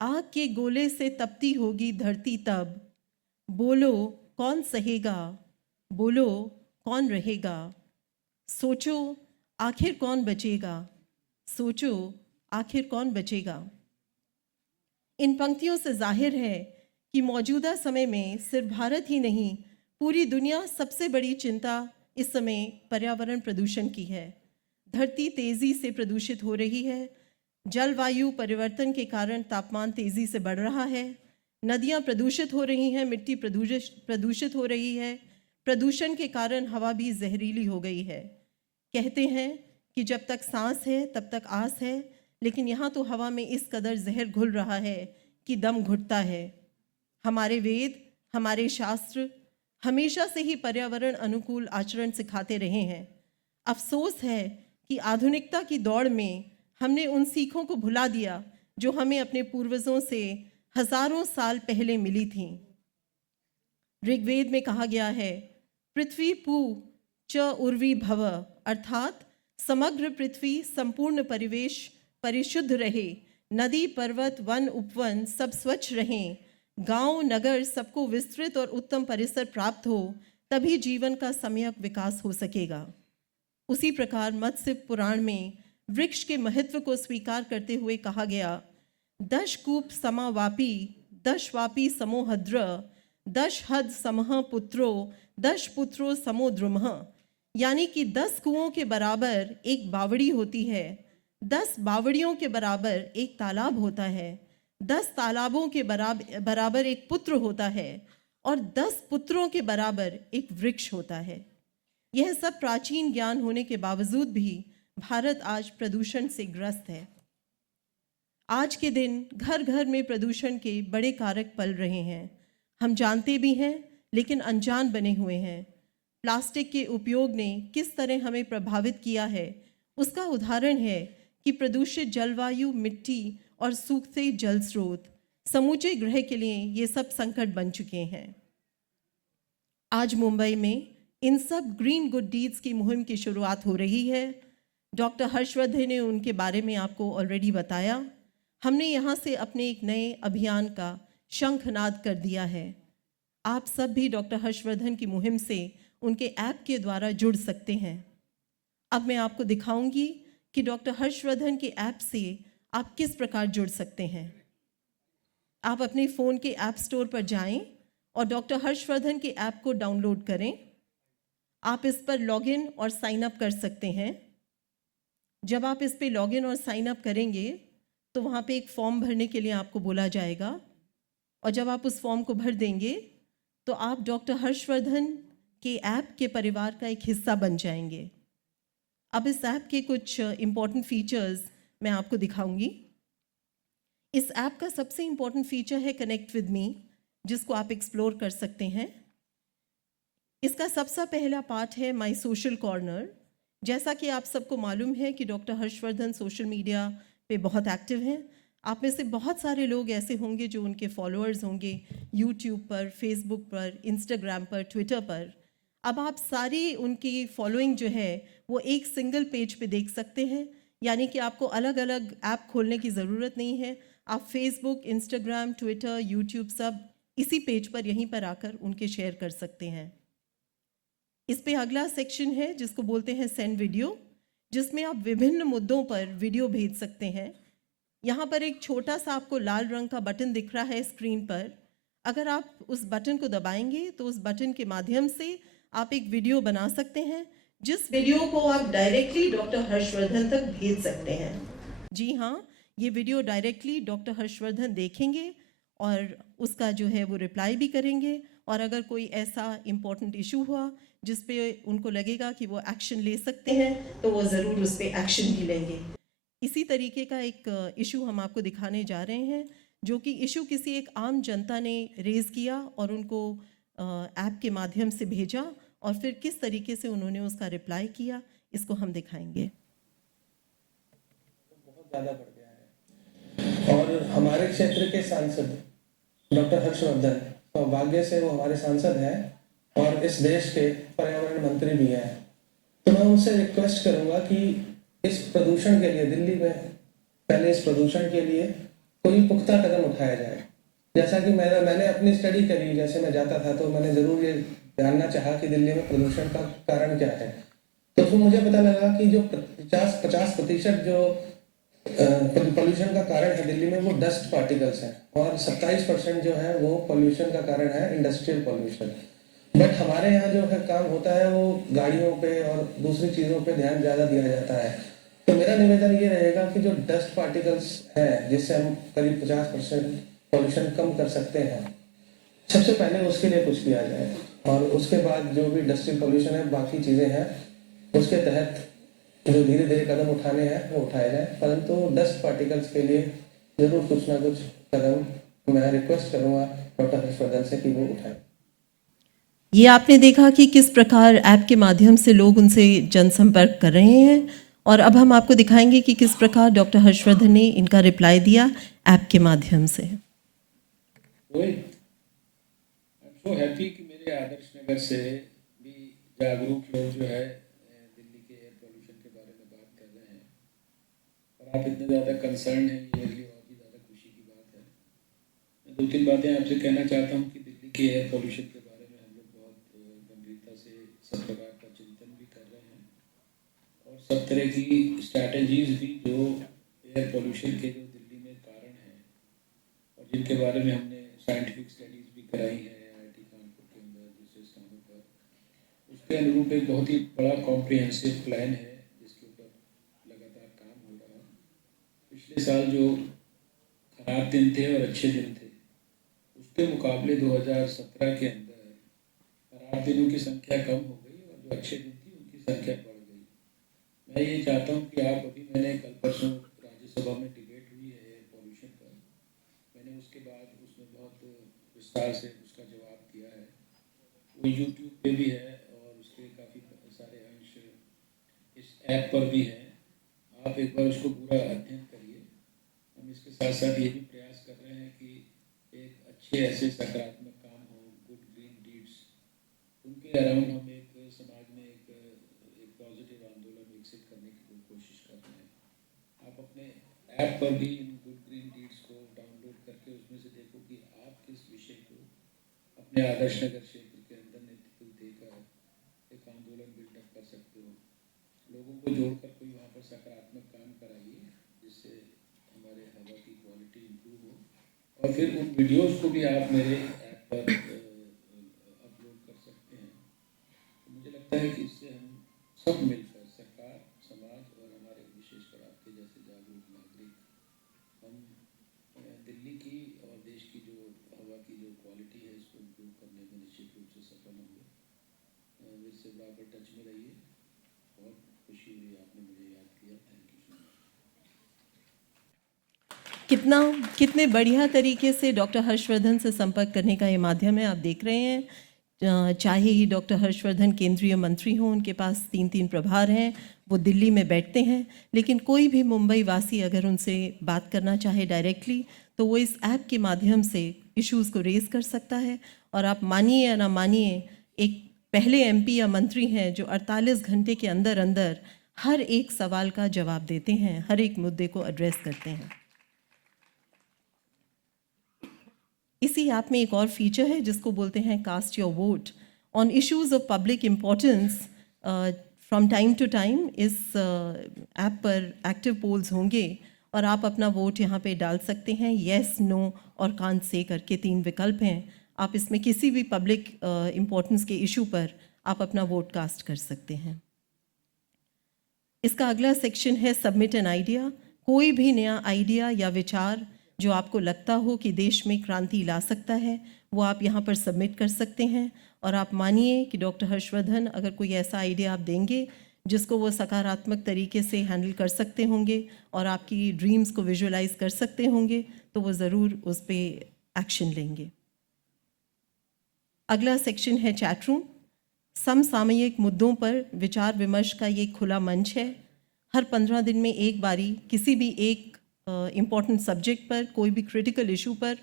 आग के गोले से तपती होगी धरती तब, बोलो कौन सहेगा, बोलो कौन रहेगा? सोचो आखिर कौन बचेगा, सोचो आखिर कौन बचेगा? इन पंक्तियों से जाहिर है कि मौजूदा समय में सिर्फ भारत ही नहीं, पूरी दुनिया सबसे बड़ी चिंता इस समय पर्यावरण प्रदूषण की है। धरती तेजी से प्रदूषित हो रही है। जलवायु परिवर्तन के कारण तापमान तेजी से बढ़ रहा है। नदियां प्रदूषित हो रही हैं, मिट्टी प्रदूषित हो रही है। प्रदूषण के कारण हवा भी जहरीली हो गई है। कहते हैं कि जब तक सांस है तब तक आस है, लेकिन यहाँ तो हवा में इस कदर जहर घुल रहा है कि दम घुटता है। हमारे वेद, हमारे शास्त्र हमेशा से ही पर्यावरण अनुकूल आचरण सिखाते रहे हैं। अफसोस है कि आधुनिकता की दौड़ में हमने उन सीखों को भुला दिया जो हमें अपने पूर्वजों से हजारों साल पहले मिली थीं। ऋग्वेद में कहा गया है, पृथ्वी पू च उर्वी भव, अर्थात समग्र पृथ्वी संपूर्ण परिवेश परिशुद्ध रहे, नदी पर्वत वन उपवन सब स्वच्छ रहें, गांव नगर सबको विस्तृत और उत्तम परिसर प्राप्त हो, तभी जीवन का सम्यक विकास हो सकेगा। उसी प्रकार मत्स्य पुराण में वृक्ष के महत्व को स्वीकार करते हुए कहा गया, दश कूप समावापी, दश वापी समोहद्र, दश हद समह पुत्रो, दश पुत्रो समो द्रुमः। यानी कि 10 कुओं के बराबर एक बावड़ी होती है, 10 बावड़ियों के बराबर एक तालाब होता है, 10 तालाबों के बराबर एक पुत्र होता है और 10 पुत्रों के बराबर एक वृक्ष होता है। यह सब प्राचीन ज्ञान होने के बावजूद भी भारत आज प्रदूषण से ग्रस्त है। आज के दिन घर घर में प्रदूषण के बड़े कारक पल रहे हैं। हम जानते भी हैं लेकिन अनजान बने हुए हैं। प्लास्टिक के उपयोग ने किस तरह हमें प्रभावित किया है, उसका उदाहरण है कि प्रदूषित जलवायु, मिट्टी और सूखते जल स्रोत समूचे ग्रह के लिए ये सब संकट बन चुके हैं। आज मुंबई में इन सब ग्रीन गुड डीड्स की मुहिम की शुरुआत हो रही है। डॉक्टर हर्षवर्धन ने उनके बारे में आपको ऑलरेडी बताया। हमने यहाँ से अपने एक नए अभियान का शंखनाद कर दिया है। आप सब भी डॉक्टर हर्षवर्धन की मुहिम से उनके ऐप के द्वारा जुड़ सकते हैं। अब मैं आपको दिखाऊंगी कि डॉक्टर हर्षवर्धन के ऐप से आप किस प्रकार जुड़ सकते हैं। आप अपने फ़ोन के ऐप स्टोर पर जाएं और डॉक्टर हर्षवर्धन के ऐप को डाउनलोड करें। आप इस पर लॉगिन और साइन अप कर सकते हैं। जब आप इस पे लॉगिन और साइन अप करेंगे तो वहाँ पे एक फॉर्म भरने के लिए आपको बोला जाएगा और जब आप उस फॉर्म को भर देंगे तो आप डॉक्टर हर्षवर्धन के ऐप के परिवार का एक हिस्सा बन जाएंगे। अब इस ऐप के कुछ इम्पॉर्टेंट फीचर्स मैं आपको दिखाऊंगी। इस ऐप का सबसे इम्पॉर्टेंट फीचर है कनेक्ट विद मी, जिसको आप एक्सप्लोर कर सकते हैं। इसका सबसे पहला पार्ट है माय सोशल कॉर्नर। जैसा कि आप सबको मालूम है कि डॉक्टर हर्षवर्धन सोशल मीडिया पे बहुत एक्टिव हैं। आप में से बहुत सारे लोग ऐसे होंगे जो उनके फॉलोअर्स होंगे यूट्यूब पर, फेसबुक पर, इंस्टाग्राम पर, ट्विटर पर। अब आप सारी उनकी फॉलोइंग जो है वो एक सिंगल पेज पे देख सकते हैं, यानी कि आपको अलग अलग ऐप खोलने की ज़रूरत नहीं है। आप फेसबुक, इंस्टाग्राम, ट्विटर, यूट्यूब सब इसी पेज पर यहीं पर आकर उनके शेयर कर सकते हैं। इस पे अगला सेक्शन है जिसको बोलते हैं सेंड वीडियो, जिसमें आप विभिन्न मुद्दों पर वीडियो भेज सकते हैं। यहाँ पर एक छोटा सा आपको लाल रंग का बटन दिख रहा है स्क्रीन पर। अगर आप उस बटन को दबाएंगे तो उस बटन के माध्यम से आप एक वीडियो बना सकते हैं, जिस वीडियो को आप डायरेक्टली डॉक्टर हर्षवर्धन तक भेज सकते हैं। जी हाँ, ये वीडियो डायरेक्टली डॉक्टर हर्षवर्धन देखेंगे और उसका जो है वो रिप्लाई भी करेंगे। और अगर कोई ऐसा इम्पोर्टेंट इशू हुआ जिस पे उनको लगेगा कि वो एक्शन ले सकते हैं तो वो ज़रूर उस पर एक्शन भी लेंगे। इसी तरीके का एक इशू हम आपको दिखाने जा रहे हैं, जो कि इशू किसी एक आम जनता ने रेज़ किया और उनको ऐप के माध्यम से भेजा और फिर किस तरीके से उन्होंने उसका रिप्लाई किया, इसको हम दिखाएंगे। बहुत ज़्यादा बढ़ गया है। और हमारे क्षेत्र के सांसद डॉक्टर हर्षवर्धन, सौभाग्य से वो हमारे सांसद हैं और इस देश के पर्यावरण मंत्री भी हैं। तो मैं उनसे रिक्वेस्ट करूंगा कि इस प्रदूषण के लिए दिल्ली में पहले इस प्रदूषण के लिए कोई पुख्ता कदम उठाया जाए। जैसा कि मैंने अपनी स्टडी करी, जैसे मैं जाता था तो मैंने ज़रूर ये जानना चाहा कि दिल्ली में प्रदूषण का कारण क्या है। तो फिर मुझे पता लगा कि जो 50% जो पोल्यूशन का कारण है दिल्ली में वो डस्ट पार्टिकल्स हैं और 27% जो है वो पोल्यूशन का कारण है इंडस्ट्रियल पोल्यूशन। बट हमारे यहाँ जो है काम होता है वो गाड़ियों पे और दूसरी चीज़ों पे ध्यान ज़्यादा दिया जाता है। तो मेरा निवेदन ये रहेगा कि जो डस्ट पार्टिकल्स हैं जिससे हम करीब 50% पोल्यूशन कम कर सकते हैं, सबसे पहले उसके लिए कुछ किया जाए और उसके बाद जो भी इंडस्ट्रियल पोल्यूशन है बाकी चीज़ें हैं उसके तहत जो धीरे धीरे कदम उठाने हैं वो उठाए जाए। परंतु डस्ट पार्टिकल्स के लिए ज़रूर कुछ ना कुछ कदम मैं रिक्वेस्ट करूँगा डॉक्टर हर्षवर्धन से कि वो उठाएं। ये आपने देखा कि किस प्रकार ऐप के माध्यम से लोग उनसे जनसंपर्क कर रहे हैं और अब हम आपको दिखाएंगे कि किस प्रकार डॉक्टर हर्षवर्धन ने इनका रिप्लाई दिया ऐप के माध्यम से। Rohit, I am so happy कि मेरे आदर्श नगर से भी जागरूक लोग जो है दिल्ली के एयर पोल्यूशन के बारे में बात कर रहे हैं और आप इतने ज़्यादा कंसर्न हैं, ये मेरे लिए और भी ज़्यादा खुशी की बात है। मैं 2-3 बातें आपसे कहना चाहता हूँ कि दिल्ली के एयर पोल्यूशन के बारे में हम लोग बहुत गंभीरता से सब प्रकार का चिंतन भी कर रहे हैं और सब तरह की स्ट्रैटेजीज भी जो एयर पोल्यूशन के जो दिल्ली में कारण हैं और जिनके बारे में हमने साइंटिफिक स्टडीज भी कराई हैं IIT कानपुर के अंदर दूसरे स्थानों पर, उसके अनुरूप एक बहुत ही बड़ा कॉम्प्रिहेंसिव प्लान है जिसके ऊपर लगातार काम हो रहा है। पिछले साल जो खराब दिन थे और अच्छे दिन थे उसके मुकाबले 2017 के अंदर खराब दिनों की संख्या कम हो गई और जो अच्छे दिन थी उनकी संख्या बढ़ गई। मैं ये चाहता हूँ कि आप अभी मैंने कल परसों राज्यसभा में डिबेट हुई है एयर पोल्यूशन पर, मैंने उसके बाद उसमें बहुत विस्तार से उसका जवाब दिया है। वो यूट्यूब पे भी है और उसके काफ़ी सारे अंश इस ऐप पर भी हैं। आप एक बार उसको पूरा अध्ययन करिए। हम इसके साथ साथ ये भी प्रयास कर रहे हैं कि एक अच्छे ऐसे सकारात्मक काम हो, गुड ग्रीन डीड्स, उनके अराउंड हम एक समाज में एक पॉजिटिव आंदोलन विकसित करने की कोशिश कर रहे हैं। आप अपने ऐप पर भी इन गुड ग्रीन डीड्स को डाउनलोड करके उसमें से देखो कि आप किस विषय को अपने आदर्श नगर क्षेत्र के अंदर नेतृत्व देकर एक आंदोलन बिल्डअप कर सकते हो। लोगों को जोड़कर कोई वहाँ पर सकारात्मक काम कराइए जिससे हमारे हवा की क्वालिटी इम्प्रूव हो और फिर उन वीडियोस को भी आप मेरे ऐप पर अपलोड कर सकते हैं। तो मुझे लगता है कि इससे हम सब मिलकर सरकार, समाज और हमारे विशेषकर आपके जैसे जागरूक नागरिक हम दिल्ली की और देश की जो हवा की जो क्वालिटी है इसको इम्प्रूव करने में निश्चित रूप से सफल होंगे। मेरे से बराबर टच में रहिए। बहुत खुशी हुई आपने मुझे याद किया। Thank you so much. कितने बढ़िया तरीके से डॉक्टर हर्षवर्धन से संपर्क करने का ये माध्यम है, आप देख रहे हैं। चाहे ही डॉक्टर हर्षवर्धन केंद्रीय मंत्री हों, उनके पास 3 प्रभार हैं, वो दिल्ली में बैठते हैं, लेकिन कोई भी मुंबई वासी अगर उनसे बात करना चाहे डायरेक्टली तो वो इस ऐप के माध्यम से इश्यूज़ को रेज़ कर सकता है। और आप मानिए या ना मानिए, एक पहले MP या मंत्री हैं जो 48 घंटे के अंदर अंदर हर एक सवाल का जवाब देते हैं, हर एक मुद्दे को एड्रेस करते हैं। इसी ऐप में एक और फीचर है जिसको बोलते हैं cast your vote on issues of public importance. From time to time इस ऐप पर एक्टिव पोल्स होंगे और आप अपना वोट यहाँ पे डाल सकते हैं। येस, नो और कांट से करके 3 विकल्प हैं। आप इसमें किसी भी पब्लिक इम्पोर्टेंस के इशू पर आप अपना वोट कास्ट कर सकते हैं। इसका अगला सेक्शन है सबमिट एन आइडिया। कोई भी नया आइडिया या विचार जो आपको लगता हो कि देश में क्रांति ला सकता है वो आप यहाँ पर सबमिट कर सकते हैं। और आप मानिए कि डॉक्टर हर्षवर्धन अगर कोई ऐसा आइडिया आप देंगे जिसको वो सकारात्मक तरीके से हैंडल कर सकते होंगे और आपकी ड्रीम्स को विजुअलाइज कर सकते होंगे तो वो ज़रूर उस पर एक्शन लेंगे। अगला सेक्शन है चैट रूम। समसामयिक मुद्दों पर विचार विमर्श का ये खुला मंच है। हर 15 दिन में एक बारी किसी भी एक इम्पॉर्टेंट सब्जेक्ट पर, कोई भी क्रिटिकल इशू पर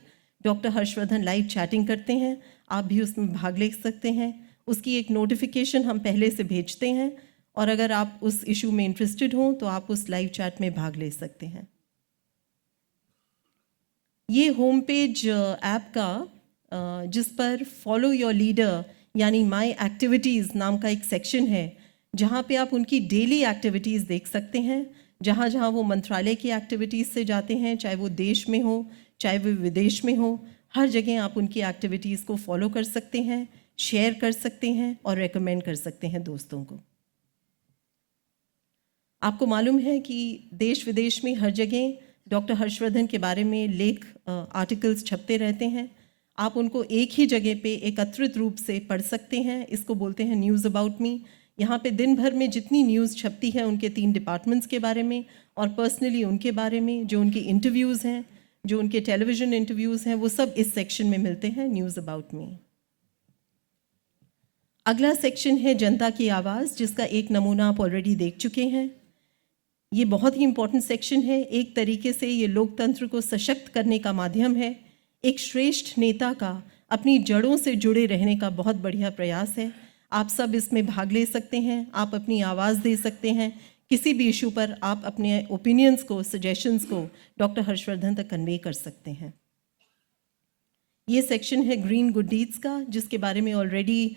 डॉक्टर हर्षवर्धन लाइव चैटिंग करते हैं। आप भी उसमें भाग ले सकते हैं। उसकी एक नोटिफिकेशन हम पहले से भेजते हैं, और अगर आप उस इशू में इंटरेस्टेड हों तो आप उस लाइव चैट में भाग ले सकते हैं। ये होम पेज ऐप का जिस पर फॉलो योर लीडर यानी माय एक्टिविटीज़ नाम का एक सेक्शन है, जहाँ पे आप उनकी डेली एक्टिविटीज़ देख सकते हैं। जहाँ जहाँ वो मंत्रालय की एक्टिविटीज़ से जाते हैं, चाहे वो देश में हो चाहे वो विदेश में हो, हर जगह आप उनकी एक्टिविटीज़ को फॉलो कर सकते हैं, शेयर कर सकते हैं और रेकमेंड कर सकते हैं दोस्तों को। आपको मालूम है कि देश विदेश में हर जगह डॉक्टर हर्षवर्धन के बारे में लेख आर्टिकल्स छपते रहते हैं। आप उनको एक ही जगह पे एकत्रित रूप से पढ़ सकते हैं। इसको बोलते हैं न्यूज़ अबाउट मी। यहाँ पे दिन भर में जितनी न्यूज़ छपती है उनके 3 डिपार्टमेंट्स के बारे में और पर्सनली उनके बारे में, जो उनकी इंटरव्यूज़ हैं, जो उनके टेलीविज़न इंटरव्यूज़ हैं, वो सब इस सेक्शन में मिलते हैं, न्यूज़ अबाउट मी। अगला सेक्शन है जनता की आवाज़, जिसका एक नमूना आप ऑलरेडी देख चुके हैं। ये बहुत ही इम्पोर्टेंट सेक्शन है। एक तरीके से ये लोकतंत्र को सशक्त करने का माध्यम है। एक श्रेष्ठ नेता का अपनी जड़ों से जुड़े रहने का बहुत बढ़िया प्रयास है। आप सब इसमें भाग ले सकते हैं, आप अपनी आवाज़ दे सकते हैं। किसी भी इशू पर आप अपने ओपिनियंस को, सजेशंस को डॉक्टर हर्षवर्धन तक कन्वे कर सकते हैं। ये सेक्शन है ग्रीन गुड डीड्स का, जिसके बारे में ऑलरेडी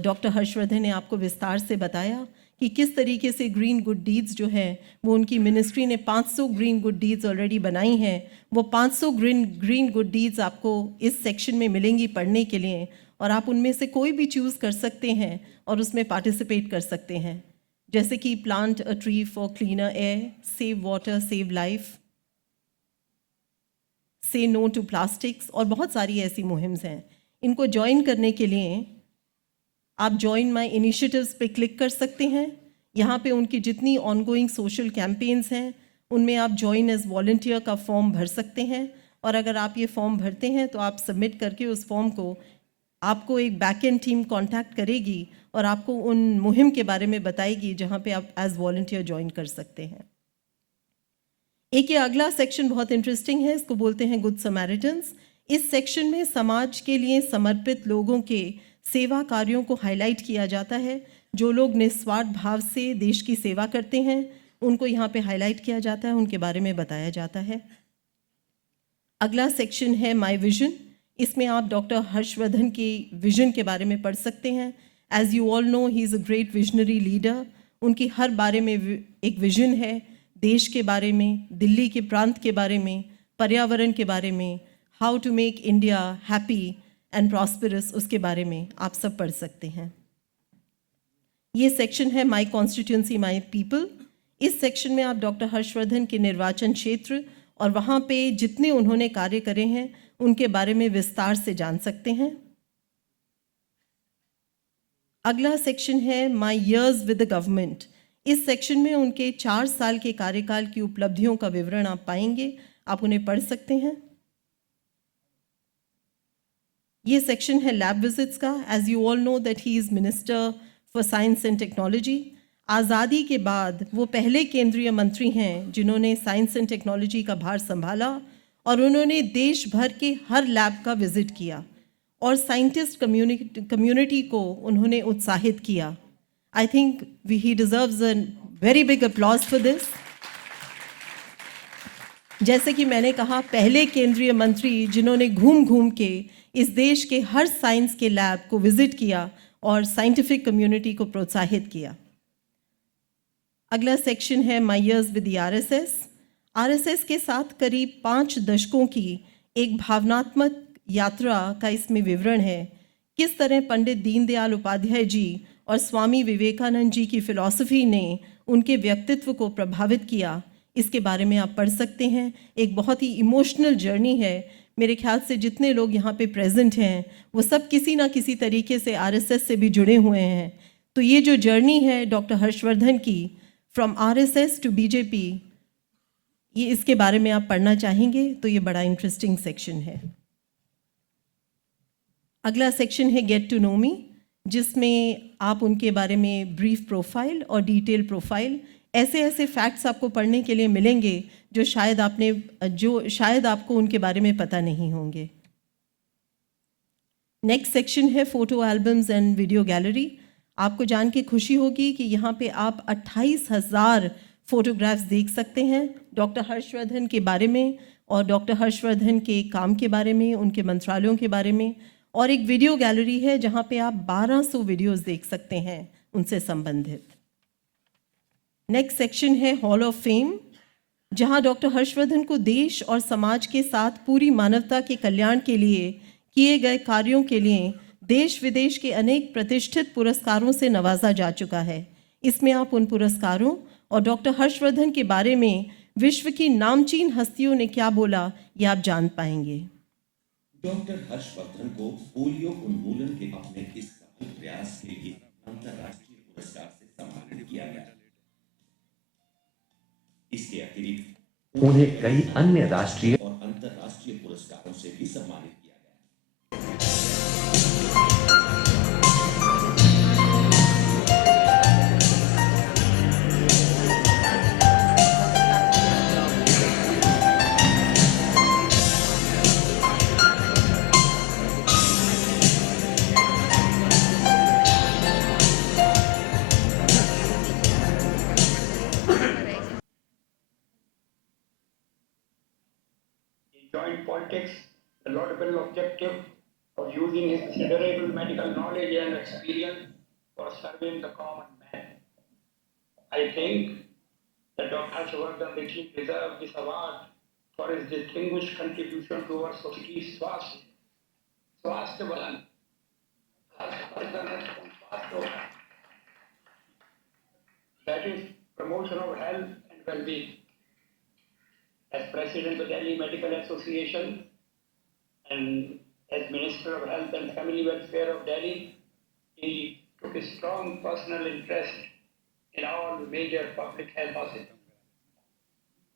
डॉक्टर हर्षवर्धन ने आपको विस्तार से बताया कि किस तरीके से ग्रीन गुड डीड्स जो है वो उनकी मिनिस्ट्री ने 500 ग्रीन गुड डीड्स ऑलरेडी बनाई हैं। वो 500 ग्रीन गुड डीड्स आपको इस सेक्शन में मिलेंगी पढ़ने के लिए, और आप उनमें से कोई भी चूज़ कर सकते हैं और उसमें पार्टिसिपेट कर सकते हैं। जैसे कि plant a tree for cleaner air, save water save life, से नो टू प्लास्टिक्स, और बहुत सारी ऐसी मुहिम्स हैं। इनको ज्वाइन करने के लिए आप जॉइन माय इनिशिएटिव्स पे क्लिक कर सकते हैं। यहाँ पे उनकी जितनी ऑनगोइंग सोशल कैंपेन्स हैं उनमें आप जॉइन एज वॉलंटियर का फॉर्म भर सकते हैं, और अगर आप ये फॉर्म भरते हैं तो आप सबमिट करके उस फॉर्म को आपको एक बैक एंड टीम कांटेक्ट करेगी और आपको उन मुहिम के बारे में बताएगी जहाँ पे आप एज वॉलंटियर ज्वाइन कर सकते हैं। एक ये अगला सेक्शन बहुत इंटरेस्टिंग है, इसको बोलते हैं गुड समैरिटन्स। इस सेक्शन में समाज के लिए समर्पित लोगों के सेवा कार्यों को हाईलाइट किया जाता है। जो लोग निस्वार्थ भाव से देश की सेवा करते हैं उनको यहाँ पे हाईलाइट किया जाता है, उनके बारे में बताया जाता है। अगला सेक्शन है माय विजन। इसमें आप डॉक्टर हर्षवर्धन की विजन के बारे में पढ़ सकते हैं। As you all know, he is a great visionary leader. उनकी हर बारे में एक विजन है, देश के बारे में, दिल्ली के प्रांत के बारे में, पर्यावरण के बारे में, how to make India happy and prosperous, उसके बारे में आप सब पढ़ सकते हैं। ये सेक्शन है माय कॉन्स्टिट्यूंसी माय पीपल। इस सेक्शन में आप डॉक्टर हर्षवर्धन के निर्वाचन क्षेत्र और वहाँ पे जितने उन्होंने कार्य करे हैं उनके बारे में विस्तार से जान सकते हैं। अगला सेक्शन है my years with the government. इस सेक्शन में उनके 4 साल के कार्यकाल की उपलब्धियों का विवरण आप पाएंगे, आप उन्हें पढ़ सकते हैं। ये सेक्शन है लैब विजिट्स का। As you all know that he is minister for science and technology. आज़ादी के बाद वो पहले केंद्रीय मंत्री हैं जिन्होंने साइंस एंड टेक्नोलॉजी का भार संभाला, और उन्होंने देश भर के हर लैब का विजिट किया और साइंटिस्ट कम्युनिटी को उन्होंने उत्साहित किया। I think he deserves a very big applause for this. जैसे कि मैंने कहा, पहले केंद्रीय मंत्री जिन्होंने घूम घूम के इस देश के हर साइंस के लैब को विजिट किया और साइंटिफिक कम्युनिटी को प्रोत्साहित किया। अगला सेक्शन है my years with the RSS. RSS के साथ करीब 5 दशकों की एक भावनात्मक यात्रा का इसमें विवरण है। किस तरह पंडित दीनदयाल उपाध्याय जी और स्वामी विवेकानंद जी की फिलॉसफी ने उनके व्यक्तित्व को प्रभावित किया, इसके बारे में आप पढ़ सकते हैं। एक बहुत ही इमोशनल जर्नी है। मेरे ख्याल से जितने लोग यहाँ पे प्रेजेंट हैं वो सब किसी ना किसी तरीके से आरएसएस से भी जुड़े हुए हैं। तो ये जो जर्नी है डॉक्टर हर्षवर्धन की फ्रॉम आरएसएस टू बीजेपी, ये इसके बारे में आप पढ़ना चाहेंगे तो ये बड़ा इंटरेस्टिंग सेक्शन है। अगला सेक्शन है गेट टू नो मी, जिसमें आप उनके बारे में ब्रीफ प्रोफाइल और डिटेल प्रोफाइल ऐसे ऐसे फैक्ट्स आपको पढ़ने के लिए मिलेंगे जो शायद आपको उनके बारे में पता नहीं होंगे। नेक्स्ट सेक्शन है photo albums and video gallery. आपको जान के खुशी होगी कि यहाँ पे आप 28,000 फोटोग्राफ्स देख सकते हैं डॉक्टर हर्षवर्धन के बारे में और डॉक्टर हर्षवर्धन के काम के बारे में, उनके मंत्रालयों के बारे में। और एक वीडियो गैलरी है जहाँ पे आप 1200 वीडियोस देख सकते हैं उनसे संबंधित। नेक्स्ट सेक्शन है हॉल ऑफ फेम, जहां डॉक्टर हर्षवर्धन को देश और समाज के साथ पूरी मानवता के कल्याण के लिए किए गए कार्यों के लिए देश विदेश के अनेक प्रतिष्ठित पुरस्कारों से नवाजा जा चुका है। इसमें आप उन पुरस्कारों और डॉक्टर हर्षवर्धन के बारे में विश्व की नामचीन हस्तियों ने क्या बोला, ये आप जान पाएंगे। डॉक्टर हर्षवर्धन को पोलियो उन्मूलन के अपने इस सफल प्रयास के लिए अंतर्राष्ट्रीय पुरस्कार से सम्मानित किया गया। इसके अतिरिक्त उन्हें कई अन्य राष्ट्रीय और अंतर्राष्ट्रीय पुरस्कारों से भी सम्मानित किया गया। Joint politics, the laudable objective of using his considerable medical knowledge and experience for serving the common man. I think that Dr. Harshvardhan richly deserves this award for his distinguished contribution towards society's swasthya balan. Harshvardhan has swasthya, that is promotion of health and well-being. As President of Delhi Medical Association and as Minister of Health and Family Welfare of Delhi, he took a strong personal interest in all major public health causes.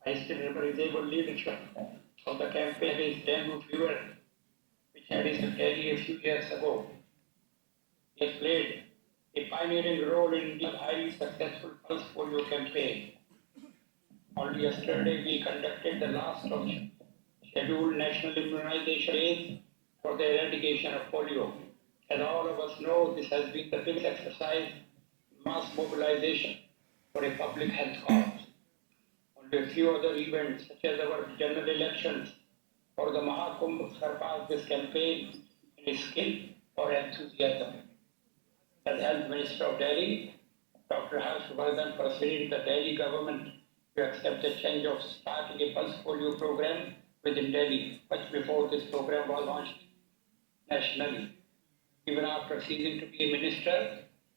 I still remember his able leadership of the campaign against dengue fever, which had in Delhi a few years ago. He has played a pioneering role in the highly successful pulse polio campaign. Only yesterday we conducted the last of scheduled national immunization days for the eradication of polio. As all of us know, this has been the biggest exercise, mass mobilization for a public health cause. Only a few other events, such as our general elections or the Mahakumbh, surpass this campaign in skill or enthusiasm. As Health Minister of Delhi, Dr. Harshvardhan persuaded the Delhi government to accept the change of starting a pulse polio program within Delhi, much before this program was launched nationally. Even after ceasing to be a minister,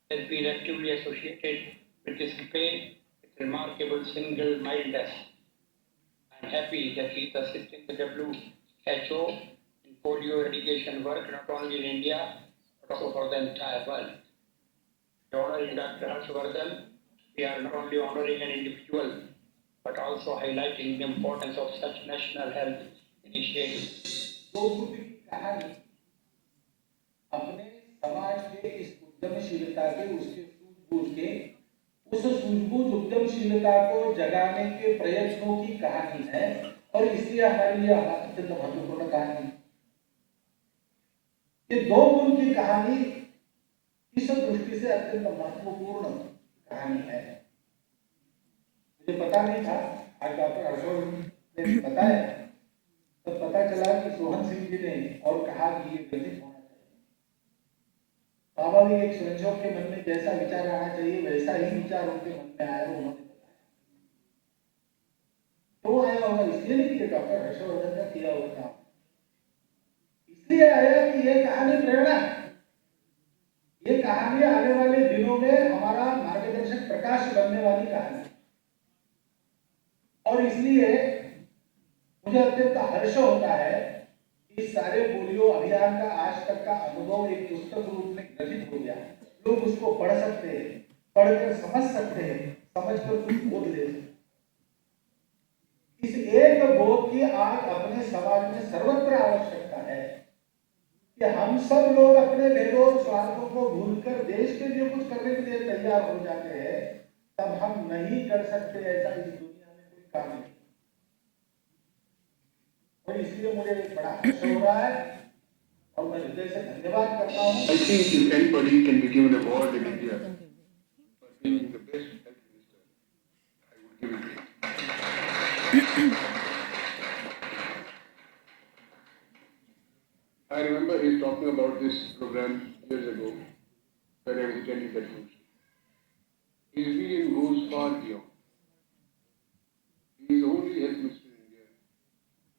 he has been actively associated with this campaign with remarkable single-mindedness. I am happy that he is assisting the WHO in polio eradication work not only in India but also for the entire world. By honoring Dr. Harshvardhan, we are not only honoring an individual but also highlighting the importance of such national health initiatives. अपने समाज के इस उद्यमशीलता के उसके सूझबूझ के उस सूझबूझ उद्यमशीलता को जगाने के प्रयत्नों की कहानी है और इसलिए हमारे लिए अत्यंत महत्वपूर्ण कहानी। ये दो गुण की कहानी इस दृष्टि से अत्यंत महत्वपूर्ण कहानी है। मुझे पता नहीं था, आज डॉक्टर हर्षवर्धन ने बताया तो पता चला कि सोहन सिंह जी ने और कहा कि ये गलत होना चाहिए। स्वाभाविक एक स्वयंसेवक के मन में जैसा विचार आना चाहिए वैसा ही विचार उनके मन में आया, उन्होंने बताया। तो आया होगा इसलिए नहीं कि डॉक्टर हर्षवर्धन का किया हुआ काम, इसलिए आया कि ये कहानी प्रेरणा है। ये कहानी आने वाले दिनों में हमारा मार्गदर्शक प्रकाश बनने वाली कहानी है और इसलिए मुझे अत्यंत हर्ष होता है कि इस सारे पोलियो अभियान का आज तक का अनुभव एक पुस्तक रूप में ग्रथित हो गया। लोग उसको पढ़ सकते हैं, पढ़कर समझ सकते हैं, समझकर कुछ बोध ले सकते हैं। इस एक बोध की आज अपने समाज में सर्वत्र आवश्यकता है कि हम सब लोग अपने भेदों स्वार्थों को भूलकर देश के लिए कुछ करने के लिए तैयार हो जाते हैं तब हम नहीं कर सकते ऐसा इस दुनिया में कोई काम नहीं। और इसलिए मुझे बड़ा हर्ष हो रहा है और मैं हृदय से धन्यवाद करता हूँ। I think if anybody can be given an award in India for being the best health minister, I would give it to him. I remember he talking about this program years ago when I was attending that function. His vision goes far beyond. He is the only health minister in India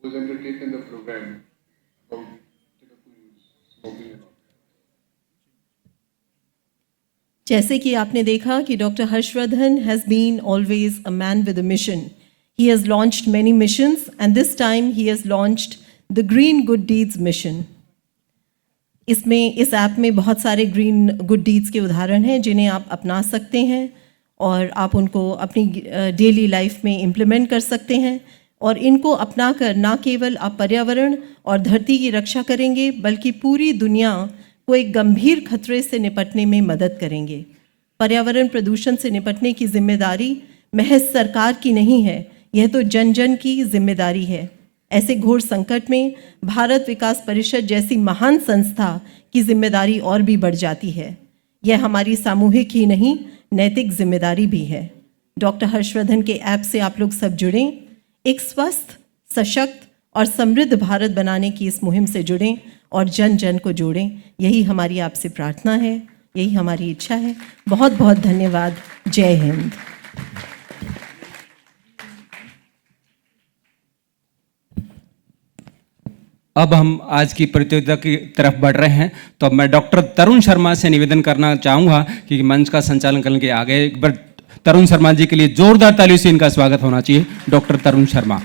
who has undertaken the program about tobacco use, smoking and all. जैसे कि आपने देखा कि doctor Harshvardhan has been always a man with a mission. He has launched many missions and this time he has launched the green good deeds mission. इस app में बहुत सारे green good deeds के उदाहरण हैं जिन्हें आप अपना सकते हैं और आप उनको अपनी डेली लाइफ में इम्प्लीमेंट कर सकते हैं. और इनको अपनाकर ना केवल आप पर्यावरण और धरती की रक्षा करेंगे बल्कि पूरी दुनिया को एक गंभीर खतरे से निपटने में मदद करेंगे. पर्यावरण प्रदूषण से निपटने की जिम्मेदारी महज सरकार की नहीं है, यह तो जन जन की जिम्मेदारी है. ऐसे घोर संकट में भारत विकास परिषद जैसी महान संस्था की जिम्मेदारी और भी बढ़ जाती है. यह हमारी सामूहिक ही नहीं नैतिक जिम्मेदारी भी है. डॉक्टर हर्षवर्धन के ऐप से आप लोग सब जुड़ें, एक स्वस्थ, सशक्त और समृद्ध भारत बनाने की इस मुहिम से जुड़ें और जन जन को जोड़ें. यही हमारी आपसे प्रार्थना है, यही हमारी इच्छा है. बहुत बहुत धन्यवाद. जय हिंद. अब हम आज की प्रतियोगिता की तरफ बढ़ रहे हैं, तो अब मैं डॉक्टर तरुण शर्मा से निवेदन करना चाहूँगा कि मंच का संचालन करने के आगे एक बार तरुण शर्मा जी के लिए जोरदार तालियों से इनका स्वागत होना चाहिए. डॉक्टर तरुण शर्मा.